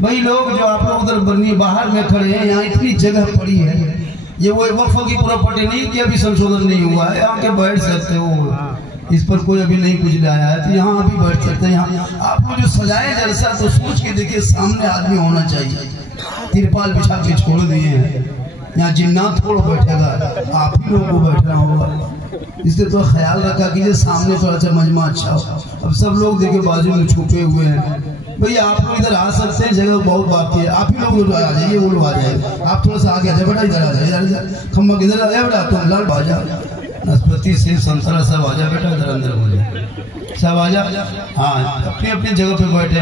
भाई लोग जो आप लोग उधर बनी बाहर में खड़े हैं, यहाँ इतनी जगह पड़ी है, ये वो वक्फ की प्रॉपर्टी नहीं कि अभी संशोधन नहीं हुआ है, यहाँ के बैठ सकते हो, इस पर कोई अभी नहीं कुछ लाया है, तो यहाँ अभी बैठ सकते हैं। यहाँ आपको जो सजाए जलसा तो सोच के देखिए, सामने आदमी होना चाहिए। तिरपाल बिछा के छोड़ दिए हैं, यहाँ जिन्नात थोड़ा बैठेगा, आप ही लोगों को बैठना होगा, इसलिए तो ख्याल रखा कीजिए सामने थोड़ा सा मजमा अच्छा हो। अब सब लोग देखिए बाजू में छुपे हुए हैं, भैया आप लोग इधर आ सकते हैं, जगह बहुत बाकी है, आप ही लोग आ जाइए, वो लोग आ जाएंगे, आप थोड़ा सा आगे आ जाए बेटा, इधर आ जाए, इधर खम्मा किधर आ जाए बेटा, तुम लाल बाजा नाशपाती सेब संतरा सब आ जाए बेटा, इधर अंदर हो जाए, सब आ जाए। हाँ, अपनी अपनी जगह पे बैठे।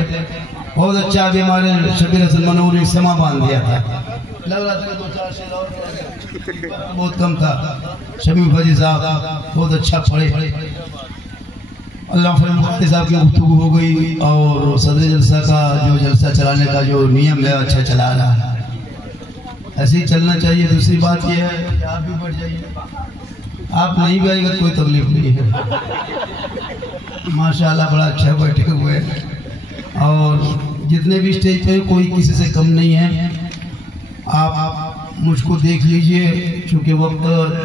बहुत अच्छा, अभी हमारे शबीर हसन मनोर ने समा बांध दिया था, लग रहा था 2-4 शेर और बहुत कम था। शबीर फजी साहब बहुत अच्छा पढ़े, अल्लाह साहब की गुफ्तगू हो गई, और सदर जलसा का जो जलसा चलाने का जो नियम है अच्छा चला रहा है, ऐसे ही चलना चाहिए। दूसरी बात यह है कि आप भी बढ़ जाइए, आप नहीं भी आएगा कोई तकलीफ नहीं है, माशाल्लाह बड़ा अच्छा बैठे हुए हैं, और जितने भी स्टेज पे कोई किसी से कम नहीं है। आप मुझको देख लीजिए, क्योंकि वक्त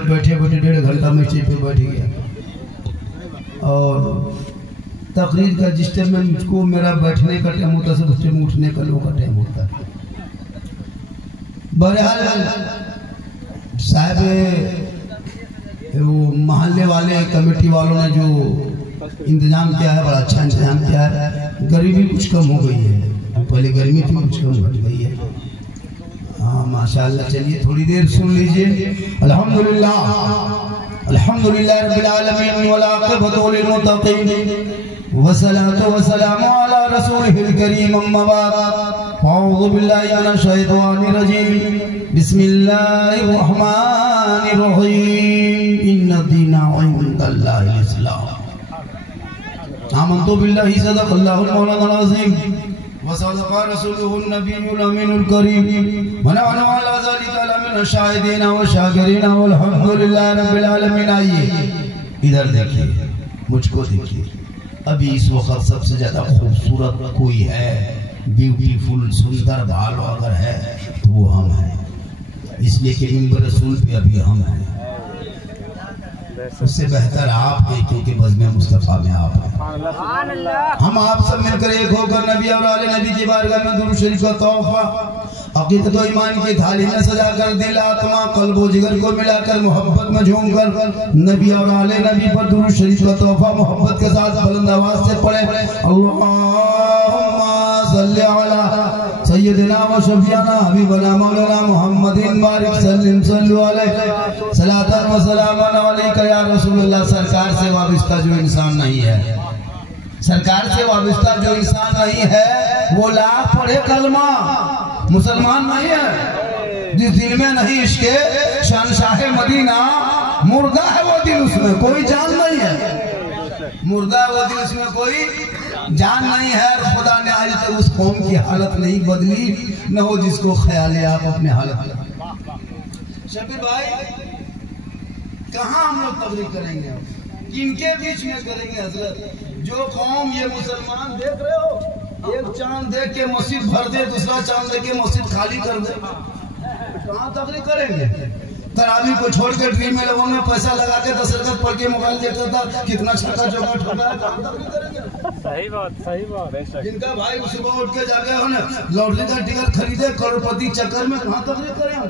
बैठे बैठे 1.5 घंटा में स्टेज पे बैठ गया, और तकरीर का जिस टाइम में मुझको मेरा बैठने का टाइम होता है, उस टाइम उठने का लोगों का टाइम होता है। बहरहाल साहब वो मोहल्ले वाले कमेटी वालों ने जो इंतजाम किया है, बड़ा अच्छा इंतजाम किया है। गरीबी कुछ कम हो गई है, पहले गर्मी थी, कुछ कम घट गई है। हाँ माशाल्लाह। चलिए थोड़ी देर सुन लीजिए। अल्हम्दुलिल्लाह अल्हम्दुलिल्लाह रब्बिल आलमीन वल आक़िबतु लिल मुत्तक़ीन वस्सलातु वस्सलामु अला रसूलिहिल करीम अम्मा बाद। अऊज़ु बिल्लाहि मिनश शैतानिर रजीम। बिस्मिल्लाहिर रहमानिर रहीम। इन्ना दीना इंदल्लाहिल इस्लाम। आमन्तु बिल्लाहि सदक़ल्लाहुल मौलानाल अज़ीम व सदक़ा रसूलुहुन नबियुल अमीनुल करीम व नहनु अला ज़ालिका लमिनश शाहिदीन व शाकिरीन वल्हम्दुलिल्लाहि रब्बिल आलमीन। आइए इधर देखिए, मुझको देखिए। अभी इस वक्त सबसे ज्यादा खूबसूरत कोई है, ब्यूटीफुल सुंदर बाल अगर है तो वो हम हैं, इसलिए कि मिंबर रसूल पे अभी हम हैं। उससे बेहतर आप हैं, क्योंकि बज़्म मुस्तफ़ा में आप हैं। हम आप सब मिलकर एक होकर नबी और आले नबी की बारगाह में दुरूद शरीफ का तोहफा अक़ीदत व ईमान की थाली में सजाकर दिल आत्मा क़ल्ब व जिगर को मिलाकर मोहब्बत में झूमकर नबी और आले नबी पर दुरूद शरीफ का तोहफा मोहब्बत के साथ बुलंद आवाज से पढ़े। अल्लाहुम्मा सल्लि अला सय्यदिना व शफीअना हबीबना मौलाना मुहम्मदिन बारिक सल्लल्लाहु अलैहि सलातन व सलामन अलैका या रसूलुल्लाह। सरकार से वाबस्ता जो इंसान नहीं है, सरकार से वाबस्ता जो इंसान नहीं है, वो लाख पढ़े कलमा मुसलमान नहीं है। जिस दिल में नहीं इसके शहंशाह मदीना, मुर्दा है वो दिल, उसमें कोई जान नहीं है। मुर्दा है वो दिल, उसमें कोई जान नहीं है। खुदा ने आज तक उस कौम की हालत नहीं बदली, न हो जिसको ख्याल है आप अपने हालत। शबीर भाई, कहाँ हम लोग तबलीग करेंगे, किनके बीच में करेंगे हजरत? जो कौम ये मुसलमान देख रहे हो, एक चांद देख के मस्जिद भर दे, दूसरा चांद देख के मस्जिद खाली कर दे, कहाँ तकलीफ करेंगे? तरावी को छोड़ के ड्रीम में लोगों में पैसा लगा के 10 रकत पढ़ के मोबाइल देखता था, कितना छक्का चौका ठोका है, कहाँ तकलीफ करेंगे? सही बात। जिनका भाई सुबह उठ के जाके हो ना लॉटरी का टिकट खरीदे करोड़पति चक्कर में, कहाँ तकलीफ करें हम?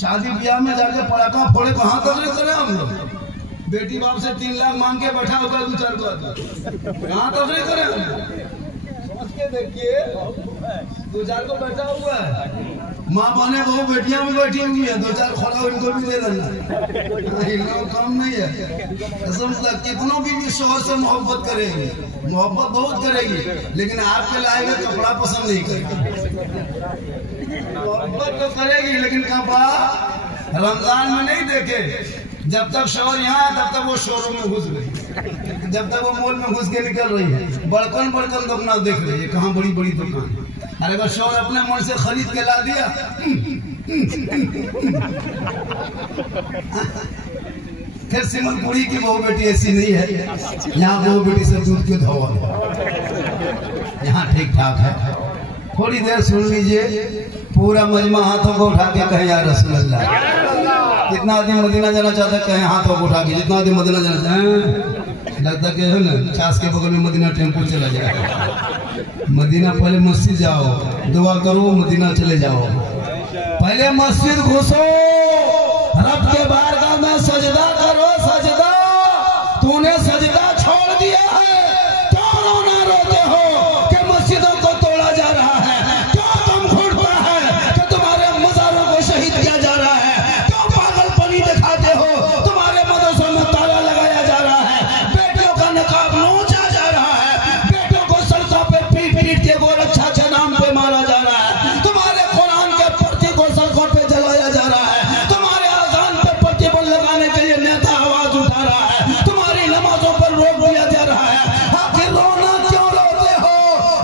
शादी ब्याह में जाके पटाखा फोड़े, कहाँ तकलीफ करें हम लोग? बेटी बाप से 3 लाख मांग के बैठा होगा 2-4 बार, कहाँ तकलीफ करें? देखिए 2-4 को बैठा हुआ है, माँ बने बहु बेटियां भी बैठी हुई है, 2-4 खोला इनको भी दे देना, काम नहीं है। समझता कितनों भी शोहर से मोहब्बत करेगी, मोहब्बत बहुत करेगी, लेकिन आपके लाए हुए कपड़ा पसंद नहीं करेगी। मोहब्बत तो करेगी, लेकिन कपड़ा रमजान में नहीं देखे। जब तक शोहर यहाँ है तब तक वो शोरूम में घुस गई, जब तक वो मॉल में घुस के निकल रही है, बड़कन बड़कन दुकान देख रही है, कहाँ बड़ी बड़ी दुकान। अरे अगर शोहर अपने मन से खरीद के ला दिया, फिर सिमलपुरी की बहू बेटी ऐसी नहीं है, यहाँ बहू बेटी से दूध क्यों धोवा, यहाँ ठीक ठाक है। थोड़ी देर सुन लीजिए, पूरा मजमा हाथों को उठा के कहे या रसूल अल्लाह। कितना आदमी मदीना जाना चाहता है, कहे हाथों को उठा के। जितना आदमी मदीना जाना चाहता, लगता कि है ना छास के बगल में मदीना टेम्पो चला जाए। मदीना पहले मस्जिद जाओ, दुआ करो, मदीना चले जाओ। पहले मस्जिद घुसो, रब के बारगाह में सजदा करो। सजदा तूने सजदा छोड़ दिया है, क्यों रोना रोते हो कि मस्जिदों को तोड़ा जा रहा है? क्यों तुम घुटता है कि तुम्हारे मज़ारों को शहीद किया जा रहा है? क्यों पागलपनी दिखाते हो? तुम्हारे मदरसों में ताला लगाया जा रहा है, बेटियों का नकाब नोचा जा रहा है, बेटियों को सड़कों पे पीट पीट के गोरक्षा के नाम पे मारा जा रहा है, तुम्हारे कुरान के पर्चे को सड़कों पे जलाया जा रहा है, तुम्हारे अज़ान पे प्रतिबंध लगाने के लिए नेता आवाज उठा रहा है, तुम्हारी नमाजों पर रोक दिया जा रहा है। आखिर रोना क्यों रोते हो?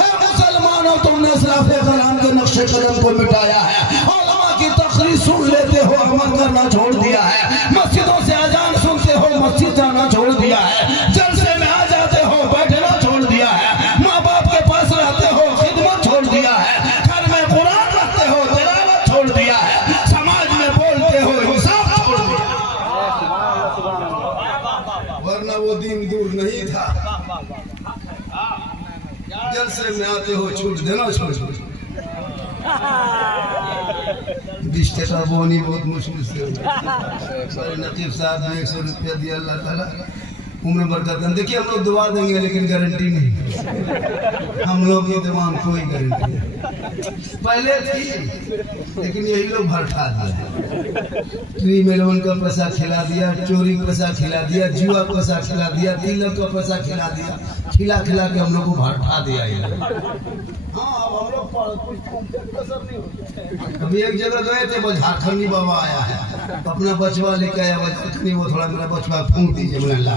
ऐ मुसलमानों, तुमने इस्लाफ़े कलाम के नक्शे कदम को मिटाया है, उलमा की तकरीर सुन लेते हो, अमल करना छोड़ दिया है, मस्जिदों से अजान सुनते हो, मस्जिद जाना छोड़ दिया है, जलसे में आ जाते हो, बैठना छोड़ दिया है, माँ बाप के पास रहते हो, खिदमत छोड़ दिया है, घर में कुरान रखते हो, तिलावत छोड़ दिया है, समाज में बोलते हो, हिसाब छोड़ दिया। वरना वो दिन दूर नहीं था, जलसे में आते हो, छूट देना छोड़ दिया। 20 टका बोनी बहुत मुश्किल से नकीब साहब ने 100 रुपया दिया, अल्लाह ताला उम्र बरकत। देखिए, हम लोग दुआ देंगे लेकिन गारंटी नहीं, हम लोग ये तमाम कोई गारंटी नहीं। पहले थी लेकिन यही लोग भरठा दिया, ट्री मेलोन का पैसा खिला दिया, चोरी पैसा खिला दिया, जुआ पैसा खिला दिया, तिलक का पैसा खिला दिया, खिला खिला के हम लोग को भरठा दिया। हाँ, अब हम लोग अभी एक जगह गए थे, बस झारखंडी बाबा आया है, अपना बचवा लेके आया, बचवा वो थोड़ा मेरा बचवा फूंक दीजिए, बोला ला,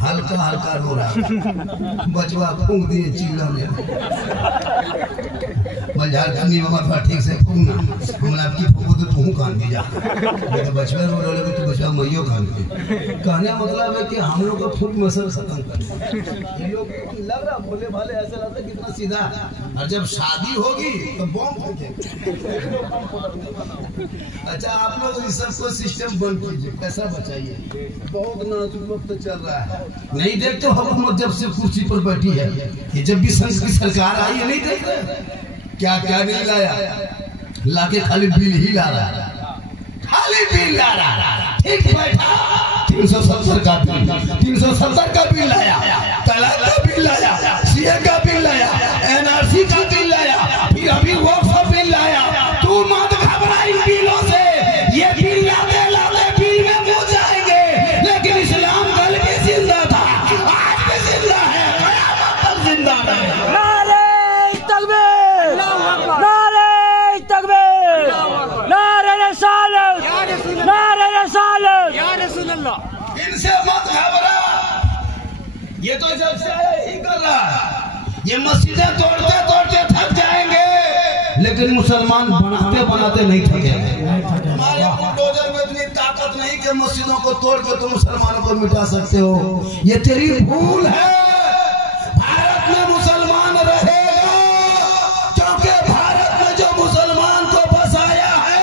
हल्का हल्का रो रहा, बचवा फूंक दिए चिल्ला में, बस झारखंडी बाबा थोड़ा ठीक से फूंकना, हमने आपकी फूंक तो तू कान दीजा, तो बचवा रो रहे तो बचवा मैयो कान दे। कहने मतलब है कि हम लोग का फूंक मसल खत्म कर, ये लोग लग रहा भोले भाले, ऐसा लगता है कितना सीधा, और जब शादी होगी तो बम फूकेंगे। अच्छा, आप लोग इस सबको सिस्टम बंद कीजिए, पैसा बचाइए, बहुत नाजुक वक्त चल रहा है। नहीं देखते हुकूमत जब से कुर्सी पर बैठी है, ये जब भी संघ की सरकार आई है, नहीं देखते क्या क्या नहीं लाया, लाके खाली बिल ही ला रहा, खाली बिल ला रहा, ठीक बैठा 370 का बिल, 370 का बिल लाया, तलाक का बिल लाया, सीए का बिल लाया, एनआरसी का बिल लाया, फिर अभी वक्फ बिल लाया। तू मत घबरा इन बिलों से, ये बिल लाते लाते बिल में मुझ जाएंगे, लेकिन इस्लाम कल भी जिंदा था, आज भी जिंदा है, कयामत तक जिंदा रहेगा। नारे तकबीर, नारे तकबीर, नारे रिसालत, नारे रिसालत, या रसूल अल्लाह। इनसे मत घबरा, ये तो जब से आया ही कर रहा है, ये मस्जिदें तोड़ते तोड़ते थक जाएंगे, लेकिन मुसलमान बनाते बनाते नहीं थकेंगे। हमारे बुलडोजर में इतनी ताकत नहीं कि मस्जिदों को तोड़ के तुम मुसलमानों को मिटा सकते हो, ये तेरी भूल है। भारत में मुसलमान रहेगा, क्योंकि भारत में जो मुसलमान को बसाया है,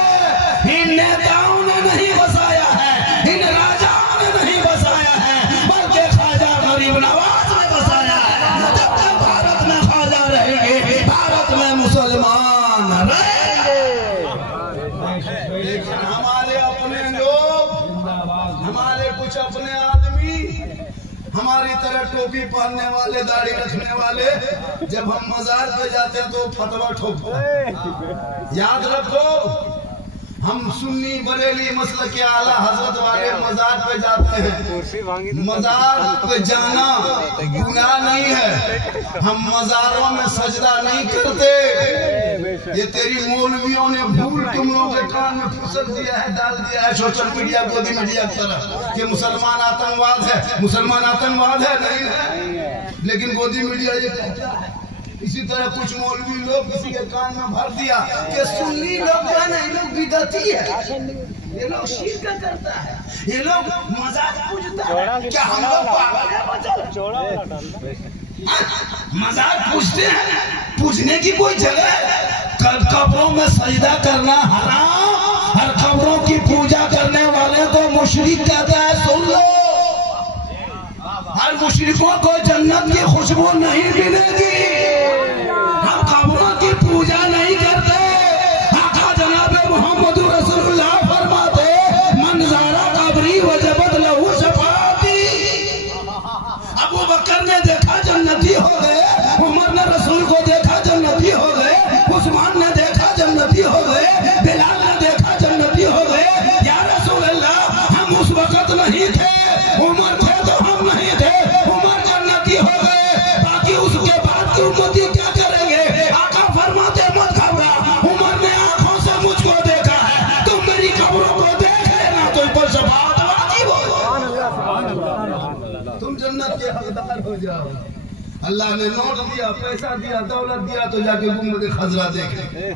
इन नेताओं ने नहीं बसाया है, इन राजाओं ने नहीं बसाया है, बल्कि ख्वाजा गरीब नवाज ने बसाया है। जब तक भारत में ख्वाजा रहेंगे, भारत में मुसलमान रहेंगे। लेकिन हमारे अपने लोग, हमारे कुछ अपने आदमी, हमारी तरह टोपी पहनने वाले, दाढ़ी रखने वाले, जब हम मजार पे जाते हैं तो फतवा ठोकते हैं। याद रखो, हम सुन्नी बरेली मसलक के आला हजरत वाले मजार पे जाते हैं, मजार पे जाना गुनाह नहीं है, हम मजारों में सजदा नहीं करते। ये तेरी मौलवियों ने भूल तुम लोगों के कान में फुसक दिया है, डाल दिया है सोशल मीडिया, गोदी मीडिया की तरफ कि मुसलमान आतंकवाद है, मुसलमान आतंकवाद है, नहीं है, लेकिन गोदी मीडिया ये कहता है। इसी तरह कुछ मौलवी लोग किसी के कान में भर दिया कि सुन्नी लोग क्या नहीं, लोग बिदअती है, ये लोग शिर्क करता है, ये लोग मजाक पूजता है। क्या हम लोग पागल है? मजाक पूजते हैं, पूजने की कोई जगह है? कब्रों में सजदा करना हराम, हर कब्रों की पूजा करने वाले को मुशरिक कहता है। सुन लो, हर मुशरिकों को जन्नत की खुशबू नहीं मिलेगी। हम कब्रों की पूजा नहीं करते। आका जनाब मोहम्मद रसूलुल्लाह फरमाते मन ज़ारा कब्री वजबत लहू शफाअती। अबू बकर ने देखा जन्नती हो गए, उमर ने रसूल को देखा जन्नती हो गए, उस्मान ने देखा जन्नती हो गए, बिलाल ने देखा जन्नती हो गए। या रसूल अल्लाह, हम उस वक्त नहीं थे, उमर थे तो हम नहीं थे, उमर जन्नती हो गए, बाकी उसके बाद की उम्मती क्या करेंगे? आका फरमाते मत घबरा, उमर ने आंखों से मुझको देखा है, तुम मेरी कब्रों को देख लेना, तुम पर शफाअत वाजिब हो, तुम जन्नत के हकदार हो जाओ। अल्लाह ने नोट दिया, पैसा दिया, दौलत दिया तो जाके गुंबद खजरा देखे।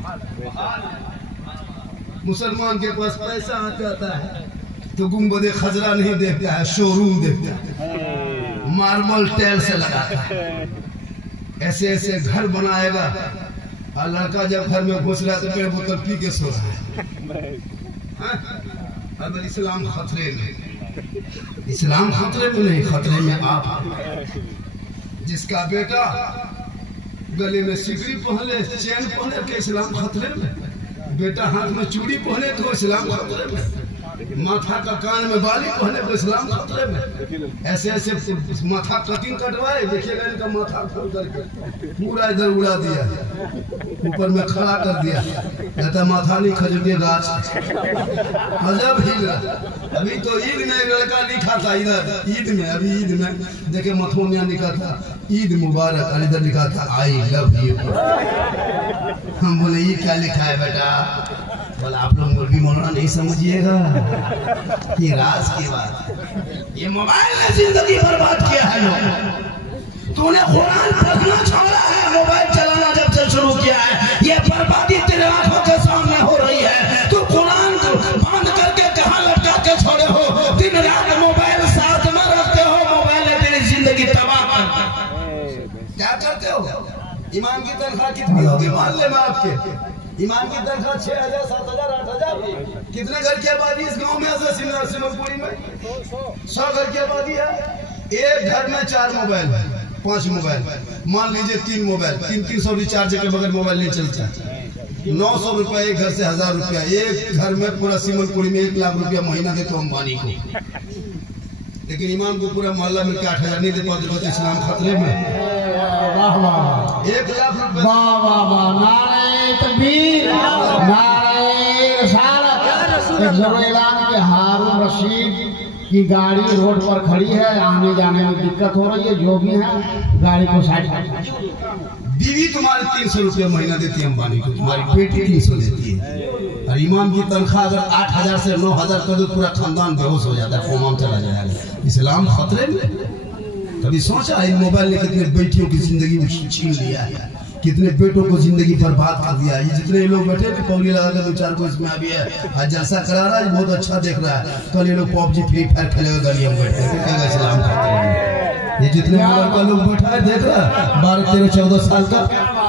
मुसलमान के पास पैसा आ जाता है तो गुंबद खजरा नहीं देखता है, शोरूम देखता है, मार्बल टाइल से लगाता है, ऐसे ऐसे घर बनाएगा। और लड़का जब घर में घुस रहा है तो पेड़ बोतल पी के सो रहा है। अब इस्लाम खतरे में, इस्लाम खतरे में नहीं, खतरे में आप। जिसका बेटा गले में सिकड़ी पहने, चैन पहने के इस्लाम खतरे में, बेटा हाथ में चूड़ी पहने तो इस्लाम खतरे में, माथा का कान में बाली पहने तो इस्लाम खतरे में। ऐसे ऐसे माथा कटिंग कटवाए, देखिएगा इनका माथा खोल करके पूरा इधर उड़ा दिया, ऊपर में खड़ा कर दिया, कहता माथा नहीं खजूर गाछ, मजब हिल रहा। अभी तो ईद में लड़का लिखा था, इधर ईद में, अभी ईद में देखे मथुनिया लिखा था ईद मुबारक, और इधर लिखा था आई लव यू। हम बोले ये क्या लिखा है बेटा? बोला आप लोग मुर्गी मौलाना नहीं समझिएगा, ये राज की बात। ये मोबाइल ने जिंदगी बर्बाद किया है लोग। तूने कुरान पढ़ना छोड़ा है, मोबाइल चलाना जब से शुरू किया है, ये बर्बादी तेरे आंखों के सामने हो रही है। तू कुरान को बांध करके कहाँ लटका के छोड़े हो? दिन रात मोबाइल साथ में रखते हो, मोबाइल ने तेरी जिंदगी तबाह कर। क्या करते हो? ईमान की तनख्वाह कितनी होगी? मान ले मैं आपके ईमान की तनख्वाह 6,000, 7,000, 8,000। कितने घर की आबादी इस गांव में? सिमरपुरी में 100 घर की आबादी है। एक घर में 4 मोबाइल, 5 मोबाइल, मान लीजिए 3 मोबाइल, 300 रिचार्ज के बगैर मोबाइल नहीं चलता। 900 रुपया एक घर से, 1000 रुपया एक घर में। पूरा सिमरपुरी में 1 लाख रुपया महीना देते हो अंबानी को, लेकिन इमाम को पूरा मोहल्ला में 8,000 नहीं दे पाते, तो इस्लाम खतरे में। 1 लाख रुपया। नारे तकबीर, नारे रिसालत। एक जरूर ऐलान के हारून रशीद की गाड़ी रोड पर खड़ी है, आने जाने में दिक्कत हो रही है, जो भी है गाड़ी को साइड कर। बीवी तुम्हारे 300 रुपया महीना देती है अंबानी को, तुम्हारी बेटी 300 देती है। और इमाम की तनख्वाह अगर 8,000 से 9,000 कर दो, पूरा खानदान बेहोश हो जाता है, कोमा चला जाएगा। इस्लाम खतरे में। कभी सोचा है मोबाइल ने कितने बेटियों की जिंदगी छीन लिया है, कितने बेटों को जिंदगी बर्बाद कर दिया है। ये जितने लोग बैठे थे पौड़ी लगा के 2-4 को इसमें अभी है, आज जलसा करा रहा है, बहुत अच्छा देख रहा है। कल ये लोग पबजी फ्री फायर खेलेगा गलियों में बैठे, इस्लाम खतरे में। ये जितने का लोग बैठा है देख रहा है, 12, 13, 14 साल का,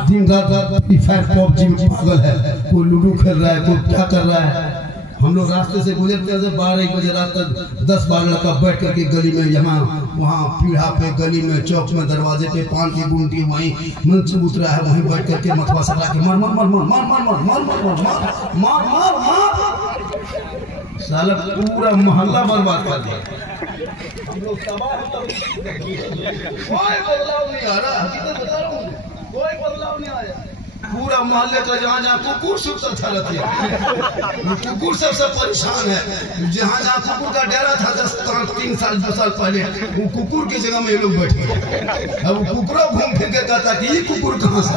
दिन रात फ्री फायर पबजी में पागल है, कोई लूडो खेल रहा है, कोई क्या कर रहा है। हम लोग रास्ते से गुजरते हैं 12-1 बजे रात तक 10-12 लड़का बैठ करके गली में, यहाँ वहाँ पीढ़ा पे, गली में, चौक में, दरवाजे पे, पान की गुंटी वहीं मंच उतरा है, वहीं बैठ करके मथवा सटा के मार मार मार मार मार मार मार मार मार मार मार मार साला पूरा मोहल्ला बर्बाद कर दिया। हम लोग कोई बदलाव नहीं आ रहा, हकीकत बता रहा हूँ, कोई बदलाव नहीं आया। पूरा मोहल्ले का जहाँ जहाँ कुकुर सबसे अच्छा रहती है, कुकुर सबसे परेशान है। जहाँ जहाँ कुकुर का डेरा था 3 साल 2 साल पहले, वो कुकुर की जगह में ये लोग बैठे। अब कुकुर घूम फिर के कहता कि ये कुकुर कहाँ से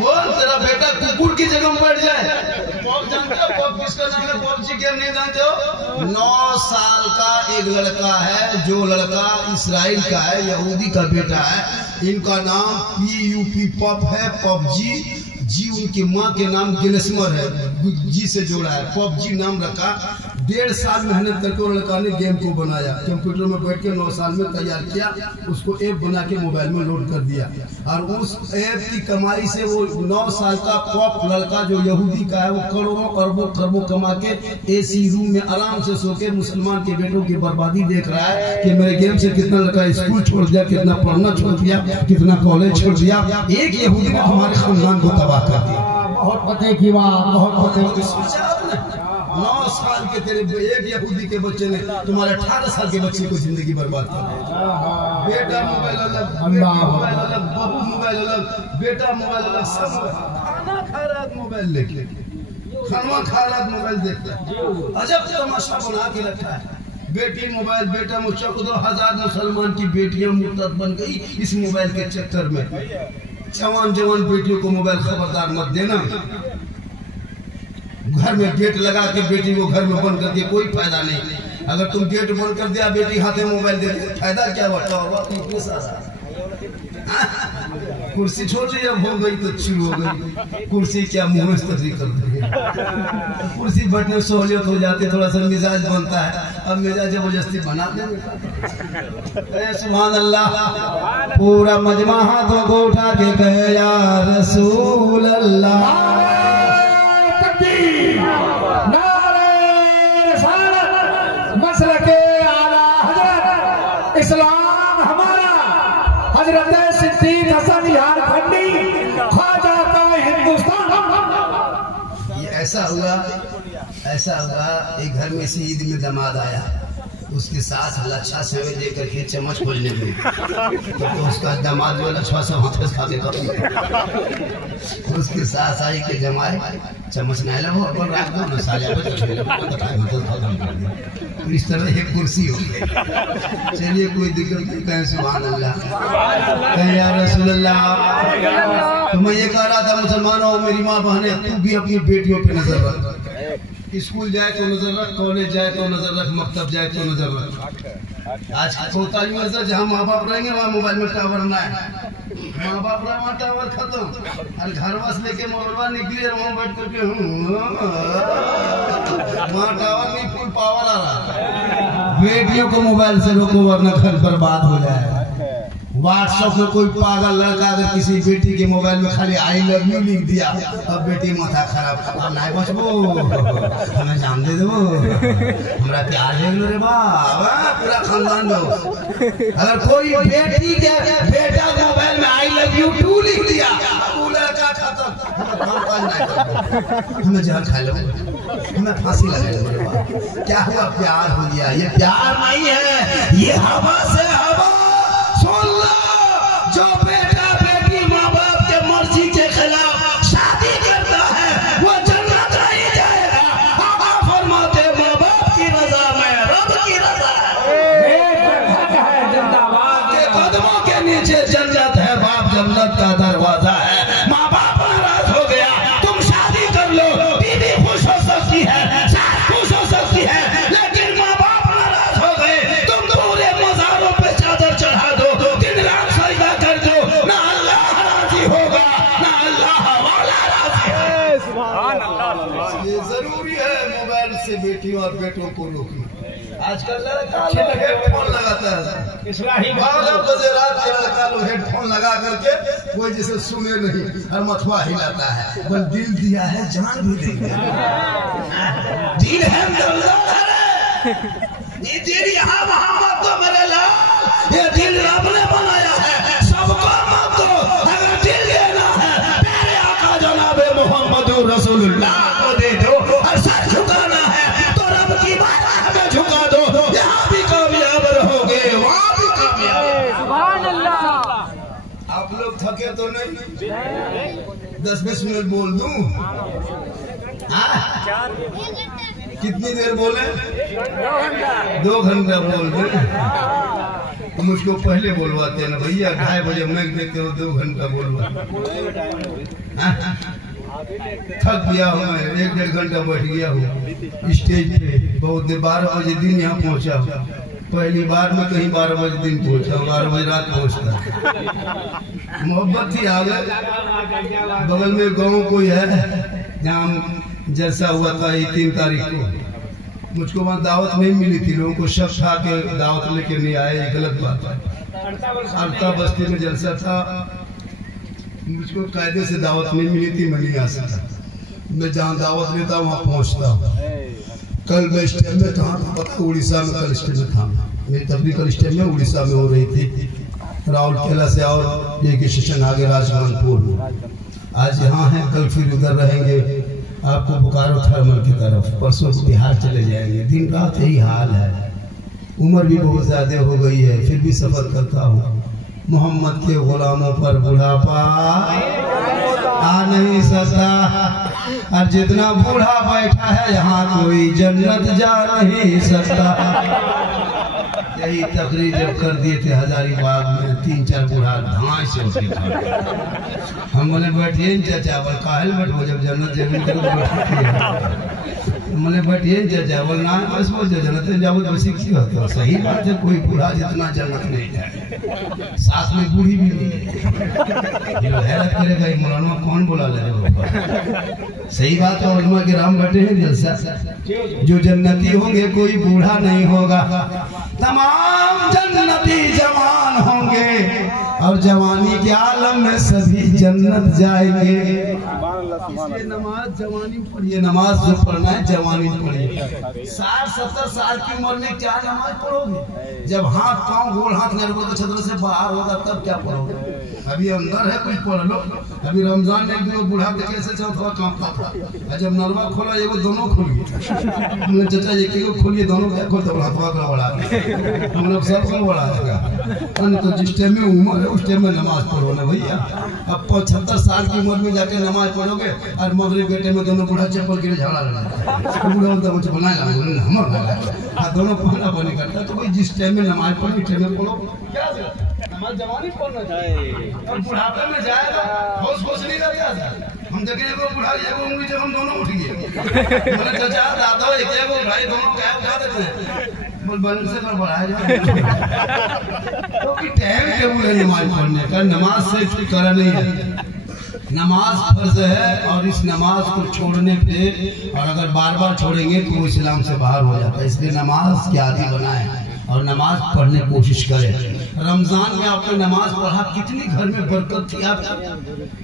बोल, तेरा बेटा कुकुर की जगह में बैठ जाए। पब जानते हो? पब किसका नाम है? पबजी गेम नहीं जानते हो? 9 साल का एक लड़का है, जो लड़का इस्राइल का है, यहूदी का बेटा है। इनका नाम PUP पब है, पबजी। जी उनकी माँ के नाम गिलेस्मर है, जी से जोड़ा है, पबजी नाम रखा। 1.5 साल मेहनत करके वो लड़का ने गेम को बनाया, कंप्यूटर में बैठ के 9 साल में तैयार किया, उसको ऐप बना के मोबाइल में लोड कर दिया। और उस ऐप की कमाई से वो 9 साल का पॉप लड़का जो यहूदी का है, वो करोड़ों अरबों खरबों कमा के एसी रूम में आराम से सो के मुसलमान के बेटों की बर्बादी देख रहा है कि मेरे गेम से कितना लड़का स्कूल छोड़ दिया, कितना पढ़ना छोड़ दिया, कितना कॉलेज छोड़ दिया। एक यहूदी ने हमारे खानदान को तबाह कर दिया। बहुत पते की बात, बहुत पते। 9 साल के तेरे एक यहूदी के बच्चे ने तुम्हारे 18 साल के बच्चे को जिंदगी बर्बाद कर दी। बेटा मोबाइल अलग, मोबाइल अलग, बहू मोबाइल अलग, बेटा मोबाइल अलग, सब खाना खा रहा है मोबाइल लेके, खाना खा रहा है मोबाइल देखता। अजब तमाशा बना के रखा है। बेटी मोबाइल, बेटा मुझे 2,000 मुसलमान की बेटियां मुर्तद बन गई इस मोबाइल के चक्कर में। जवान जवान बेटियों को मोबाइल खबरदार मत देना। घर में गेट लगा के बेटी को घर में बंद कर दिया, कोई फायदा नहीं। अगर तुम गेट बंद कर दिया, बेटी हाथ में मोबाइल दे दिया, फायदा क्या हुआ? कुर्सी छोटी अब हो गई तो शुरू हो गई, कुर्सी क्या मुंह में तस्वीर कर देंगे। कुर्सी बैठने में सहूलियत हो जाती है, थोड़ा सा मिजाज बनता है। अब मिजाज जबरदस्ती बना देंगे। सुभान अल्लाह। पूरा मजमा हाथों को उठा के कहे या रसूल अल्लाह। इस्लाम हमारा हजरत सिद्दीक हसन झारखंडी ख्वाजा का हिंदुस्तान। ये ऐसा हुआ एक घर में से ईद में दामाद आया, उसके साथ लच्छा सेवे लेकर के चम्मच खोजने गई, तो उसका दामाद जो लच्छा से हाथ खा के उसके साथ आई के जमाए चम्मच नहीं लगा और रात दो ना साजा तो इस तरह एक कुर्सी हो गई। चलिए कोई दिक्कत नहीं, कहें सुभान अल्लाह, कहें या रसूल अल्लाह। तो मैं ये कह रहा था मुसलमानों, मेरी माँ बहने, तू भी अपनी बेटियों पे नजर रख। स्कूल जाए तो नजर रख, कॉलेज जाए तो नजर रख, मकतब जाए तो नजर रख। आज होता ही ऐसा, जहाँ माँ बाप रहेंगे वहाँ मोबाइल में टावर ना है, माँ बाप रहा वहाँ टावर खत्म, और घर वास लेके मोबाइल निकली और वहाँ बैठ करके वहाँ टावर नहीं, फुल पावर आ रहा। बेटियों को मोबाइल से रोको वरना घर बर्बाद हो जाए। व्हाट्सएप में कोई पागल लड़का अगर किसी बेटी के मोबाइल में खाली आई लव यू लिख दिया, अब बेटी माथा खराब, नहीं बचबो, हमें जान दे दो, हमारा प्यार देख लो रे बाबा, पूरा खानदान में। अगर कोई बेटी के बेटा के मोबाइल में आई लव यू 2 लिख दिया, लड़का खत्म, हमें जहर खा लो, हमें फांसी लगा लो। क्या हुआ? प्यार हो गया। ये प्यार नहीं है, ये हवा से हवा। जो बेटा बेटी माँ बाप के मर्जी के खिलाफ शादी करता है वो जन्नत नहीं जाएगा। बाबा फरमाते माँ बाप की रजा में रब की रजा है। जिंदाबाद के कदमों के नीचे जन्नत है, बाप जन्नत का दरवाजा है। माँ बाप नाराज हो गया, तुम शादी कर लो, बीवी खुश हो सकती है, सास खुश हो सकती है, लेकिन माँ बाप नाराज हो गए, तुम पूरे मज़ारों पे चादर चढ़ा दो, दिन रात सजदा कर दो, ना अल्लाह राजी होगा ना अल्लाह वाला राजी है। सुभान अल्लाह। ये जरूरी है मोबाइल से बेटियों और बेटों को रोकना। आजकल लड़का हेडफोन लगाता है, 12 बजे रात के लड़का लोग हेडफोन लगा करके कोई जैसे सुने नहीं और मथुआ हिलाता है। बल दिल दिया है, जान भी देंगे, दिल है ये दिल यहाँ वहाँ मत दो मेरे लाल, ये दिल रब ने बनाया है, सबको मत दो। अगर दिल देना है प्यारे आका जनाबे मोहम्मद रसूलुल्लाह को दे दो, और सर झुकाना है तो रब की बात में झुका दो। यहाँ भी कामयाब रहोगे, वहाँ भी कामयाब। सुभान अल्लाह। आप लोग थके तो नहीं? 10-20 मिनट बोल दूं? कितनी देर बोले? 2 घंटा बोल दे। तो मुझको पहले बोलवाते हैं ना भैया, 2:30 बजे मैं देते हो, 2 घंटा बोलवा। थक गया हूँ मैं, 1-1.5 घंटा बैठ गया हूँ स्टेज पे। बहुत देर 12 बजे दिन यहाँ पहुँचा हूँ। पहली बार में कहीं 12 बजे दिन पहुँचा, 12 बजे रात पहुँचता। मोहब्बत ही आ गए। बगल में गाँव कोई है जहाँ जैसा हुआ था 3 तारीख को, मुझको वहाँ दावत नहीं मिली थी, लोगों को शक था कि दावत लेके नहीं आए, ये गलत बात है। अरता बस्ती में जलसा था, मुझको कायदे से दावत नहीं मिली थी, मैं नहीं आ सकता। मैं जहाँ दावत लेता वहाँ पहुँचता। कल मैं स्टेज में था, पता उड़ीसा में कल स्टेज में था, मेरी तबलीग कल स्टेज में उड़ीसा में हो रही थी, राउरकेला से और एक स्टेशन आगे राजगानपुर में। आज यहाँ हैं, कल फिर उधर रहेंगे, आपको बोकारो थर्मल की तरफ, परसों को बिहार चले जाएंगे। दिन रात यही हाल है, उम्र भी बहुत ज़्यादा हो गई है, फिर भी सफ़र करता हूँ। मोहम्मद के गुलामों पर बुढ़ापा आ नहीं सकता, और जितना बूढ़ा बैठा है यहाँ कोई जन्नत जा नहीं सकता। यही तकरीर जब कर दिए थे हजारीबाग में, 3-4 बूढ़ा धाए से उठे। हम बोले बैठिए चाचा, बोल काहे बैठो, जब जन्नत जमीन करो मैंने बैठिए चाचा, बोल ना बस बोल जन्नत में जाओ तो वैसे क्यों होता है। सही बात है, कोई बूढ़ा जितना जन्नत नहीं जाए, साथ में बूढ़ी भी नहीं है। हैरत करेगा ये मौलाना कौन बोला ले। सही बात है, उलमा किराम बैठे हैं जलसा, जो जन्नती होंगे कोई बूढ़ा नहीं होगा, तमाम जन्नती जवान होंगे, और जवानी के आलम में सभी जन्नत जाएंगे। इसलिए नमाज जवानी पढ़िए, नमाज जो पढ़ना है जवानी पढ़िए। 60-70 साल की उम्र में क्या नमाज पढ़ोगे? जब हाथ पाँव गोड़ हाथ लड़को तो छत्र से बाहर होगा तब क्या पढ़ोगे? अभी अंदर है कुछ पढ़ लो। अभी रमजान में भी बूढ़ा के कैसे चल थोड़ा कांपता था, जब नलवा खोला ये वो दोनों खुल गए। चाचा एक एक खोलिए, दोनों क्या खोलते हाथवा का बढ़ा, हम लोग सब को बढ़ा देगा। तो जिस टाइम में उम्र है उस टाइम में नमाज पढ़ो ना भैया। अब 75 साल की उम्र में जाके नमाज पढ़ोगे और मगरिब बेटे में दोनों बूढ़ा चप्पल के झगड़ा लगा, बूढ़ा बोलता मुझे बनाएगा हमारा, दोनों पढ़ना पढ़ने करता। तो भाई जिस टाइम में नमाज पढ़ो टाइम में पढ़ो, क्या नमाज जवानी पढ़ना चाहिए। और बुढ़ापे में जाएगा होश होश नहीं रहता। हम देखे एगो बुढ़ा एगो उंगली जब हम दोनों उठ गए, बोले चाचा दादा एक एगो भाई दोनों क्या उठा देते हैं, बोल बन से पर बढ़ाया जाए। तो कि टाइम टेबल है नमाज पढ़ने का, नमाज से करा नहीं है। नमाज फर्ज है, और इस नमाज को छोड़ने पे, और अगर बार बार छोड़ेंगे तो वो इस्लाम से बाहर हो जाता है। इसलिए नमाज के आदी बनाए और नमाज पढ़ने की कोशिश करें। रमजान में आपने नमाज पढ़ा, कितनी घर में बरकत थी, आप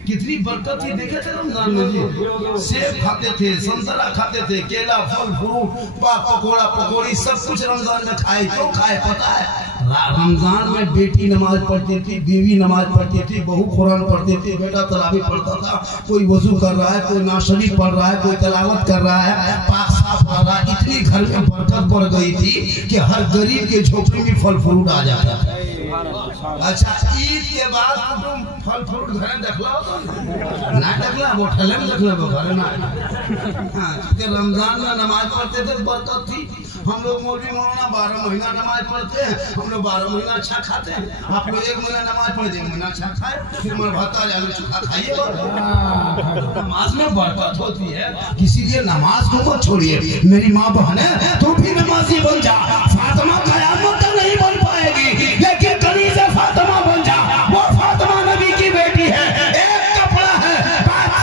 कितनी बरकत थी देखे थे रमजान में जी। सेब खाते थे, संतरा खाते थे, केला, फल फ्रूट, पकौड़ा पकौड़ी सब कुछ रमजान में खाए। क्यों खाए पता है? रमजान में बेटी नमाज पढ़ती थी, बीवी नमाज पढ़ती थी, बहू कुरान पढ़ती थी, बेटा तरावी पढ़ता था, कोई वजू कर रहा है, कोई नाशरी पढ़ रहा है, कोई तलावत कर रहा है, पाक साफ कर रहा है। इतनी घर में बरकत बढ़ गई थी कि हर गरीब के झोपड़ी में फल फ्रूट आ जाता है। अच्छा, ईद के बाद तुम फल फ्रूट घर देखला ना देखला, वो ठले में देखला घर ना। रमजान में नमाज पढ़ते थे, बरकत थी। हम लोग मौलवी मौलाना 12 महीना नमाज पढ़ते हैं, हम लोग 12 महीना अच्छा खाते हैं। आप लोग 1 महीना नमाज पढ़े, 1 महीना अच्छा खाए, फिर मर भाता आलू चोखा खाइए। नमाज में बरकत होती है, किसी के नमाज को मत छोड़िए। मेरी माँ बहन है, तू भी नमाजी बन जा। फातिमा कयामत तक नहीं बन पाएगी, लेकिन कनीज़ फातिमा बन जा। वो फातिमा नबी की बेटी है, एक कपड़ा है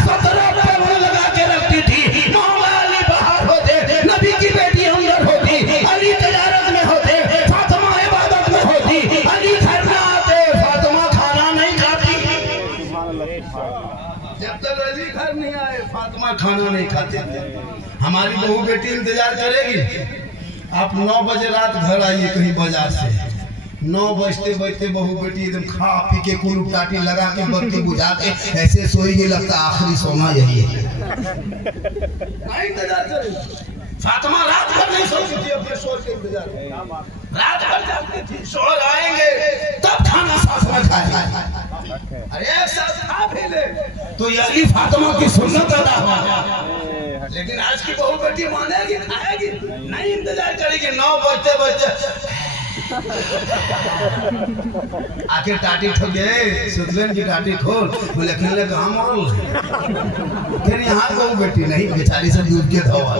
17 पे लगा के रखती थी। मौला अली बाहर होते, नबी की बेटी अंदर होती, अली तजारत में होते, फातिमा इबादत में होती। अली घर में आते, फातिमा खाना नहीं खाती। जब तक अली घर नहीं आए फातिमा खाना नहीं खाते थे। हमारी बहू बेटी इंतजार करेगी। आप 9 बजे रात घर आइए कहीं बाजार से, 9 बजते बजते बहू बेटी एकदम खा पी के कुल टाटी लगा के बत्ती बुझा के ऐसे सोएगी, लगता आखिरी सोना यही है। इंतजार करेगी। फातिमा रात भर नहीं सोती थी, अपने शोर के इंतजार, रात भर जागती थी। शोर आएंगे तब खाना साथ में खाएंगे। अरे एक साथ खा भी ले तो यही फातिमा की सुन्नत अदा हुआ। लेकिन आज की बहू बेटी मानेगी, खाएगी नहीं, इंतजार करेगी। 9 बजते बजते आके टाटी ठोक गए, सुतलेन की टाटी खोल, बोले खेलने कहाँ मोल। फिर यहाँ बहू बेटी नहीं, बेचारी सब दूध के धोआ।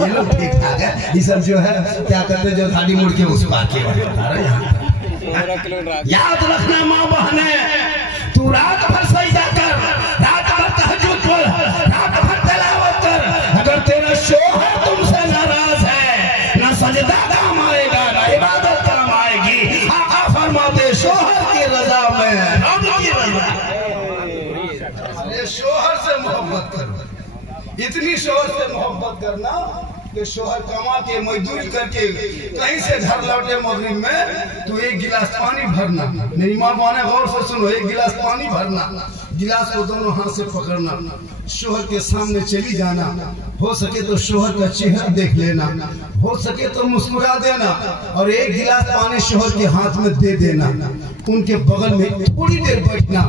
ये लोग ठीक ठाक है, ये सब जो है क्या करते, जो थाली मुड़ के उस पार के याद रखना माँ बहने, तू रात भर सजदा कर, रात भर तहज्जुद पढ़, रात भर तिलावत कर। अगर तेरा शौहर तुमसे नाराज है ये शोहर से मोहब्बत करो, इतनी शोहर से मोहब्बत करना कि शोहर कमा के मजदूरी करके कहीं से घर लौटे मगरिब में तो एक गिलास पानी भरना। मेरी माँ बहने गौर से सुनो, एक गिलास पानी भरना, गिलास को दोनों हाथ से पकड़ना, शोहर के सामने चली जाना, हो सके तो शोहर का चेहरा देख लेना, हो सके तो मुस्कुरा देना और एक गिलास पानी शोहर के हाथ में दे देना, उनके बगल में थोड़ी देर बैठना।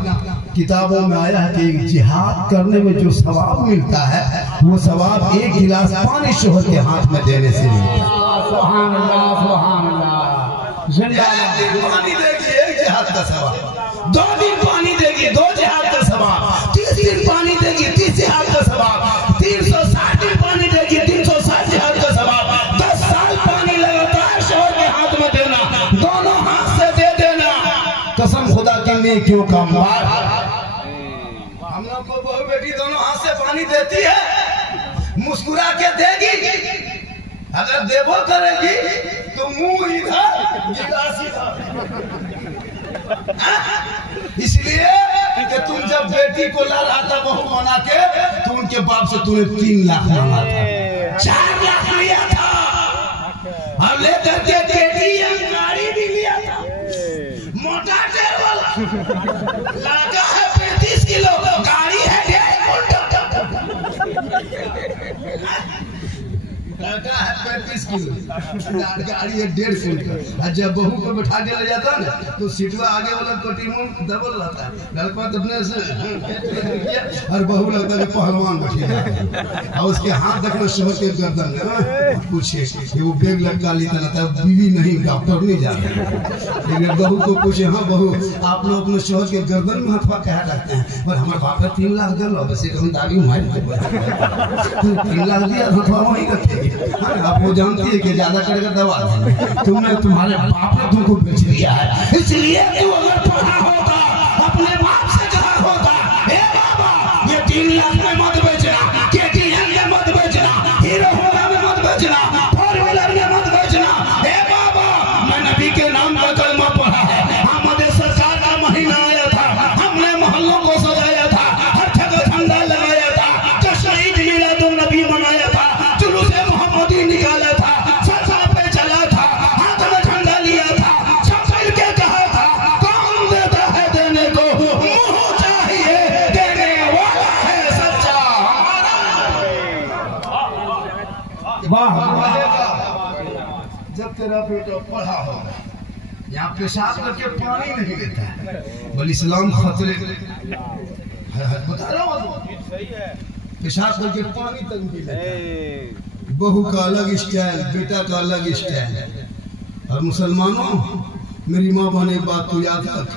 किताबों में आया है कि जिहाद करने में जो सवाब मिलता है वो सवाब एक गिलास पानी शोहर के हाथ में देने से मिलता है। सुभान अल्लाह, सुभान अल्लाह। पानी देगी एक जिहाद का सवाब, 2 दिन पानी देगी 2 जिहाद का सवाब, 30 दिन पानी देगी 30 जिहाद का सवाब, 360 दिन पानी देगी 360 जिहाद का सवाब, 10 साल पानी लगातार शोहर के हाथ में देना, दोनों हाथ से दे देना। कसम खुदा की नेकियों का मार। हम लोग को बहू बेटी दोनों हाथ से पानी देती है, मुस्कुरा के देगी, अगर देवो करेगी तो मुंह इधर गिलास इधर। इसलिए कि तुम जब बेटी को ला रहा था बहू बना के तो उनके बाप से तूने 3 लाख मांगा था, 4 लाख लिया था और लेकर के KTM गाड़ी भी लिया था, मोटा टेर वाला, लड़का है 35 किलो, गाड़ी है 1.5 लड़का है 35 किलो, गाड़ी है 1.5 कुंटल। जब बहू को बैठा के ले जाता ना तो सीटवा आगे वाला कटिमों डबल रहता है, लड़का अपने से और बहू लगता है पहलवान बैठी है और उसके हाथ देखना शोहर के गर्दन में पूछे वो बैग लटका लेता रहता है, बीवी नहीं डॉक्टर नहीं जाते। लेकिन बहू को पूछे, हाँ बहू आप लोग अपने शोहर के गर्दन में हाथ क्या रखते हैं? पर हमारे बाप का 3 लाख दे लो, वैसे कभी दाढ़ी मार 3 लाख दिया तो वहीं रखेगी। आप वो जानती है कि ज्यादा करेगा दवा तुमने, तुम्हारे बाप ने तुमको बेच दिया है, इसलिए तू अगर पढ़ा होता अपने बाप से कहा होता, ए बाबा ये 3 लाख में मत बेचना, KTM में मत बेचना, हीरो होंडा में मत बेचना, 4 व्हीलर में मत बेचना। ए बाबा मैं नबी के नाम का कलमा पढ़ा है, हमारे सरकार का महीना आया था, हमने मोहल्लों को सजाया था, हर जगह झंडा लगाया था, शहीद मिलादुन नबी मनाया था, निकाला था, सफर पे चला था, हाथ में झंडा लिया था, चल के कहा था कौन देता है देने को, मुंह चाहिए देने वाला है सच्चा हमारा। जब तेरा बेटा पढ़ा होगा, यहाँ पेशाब करके पानी नहीं देता है, बोल इस्लाम खतरे बता रहा हूँ, पेशाब करके पानी तक नहीं लेता। बहू का अलग स्टाइल, बेटा का अलग स्टाइल। और मुसलमानों मेरी माँ बहने बात तो याद रख,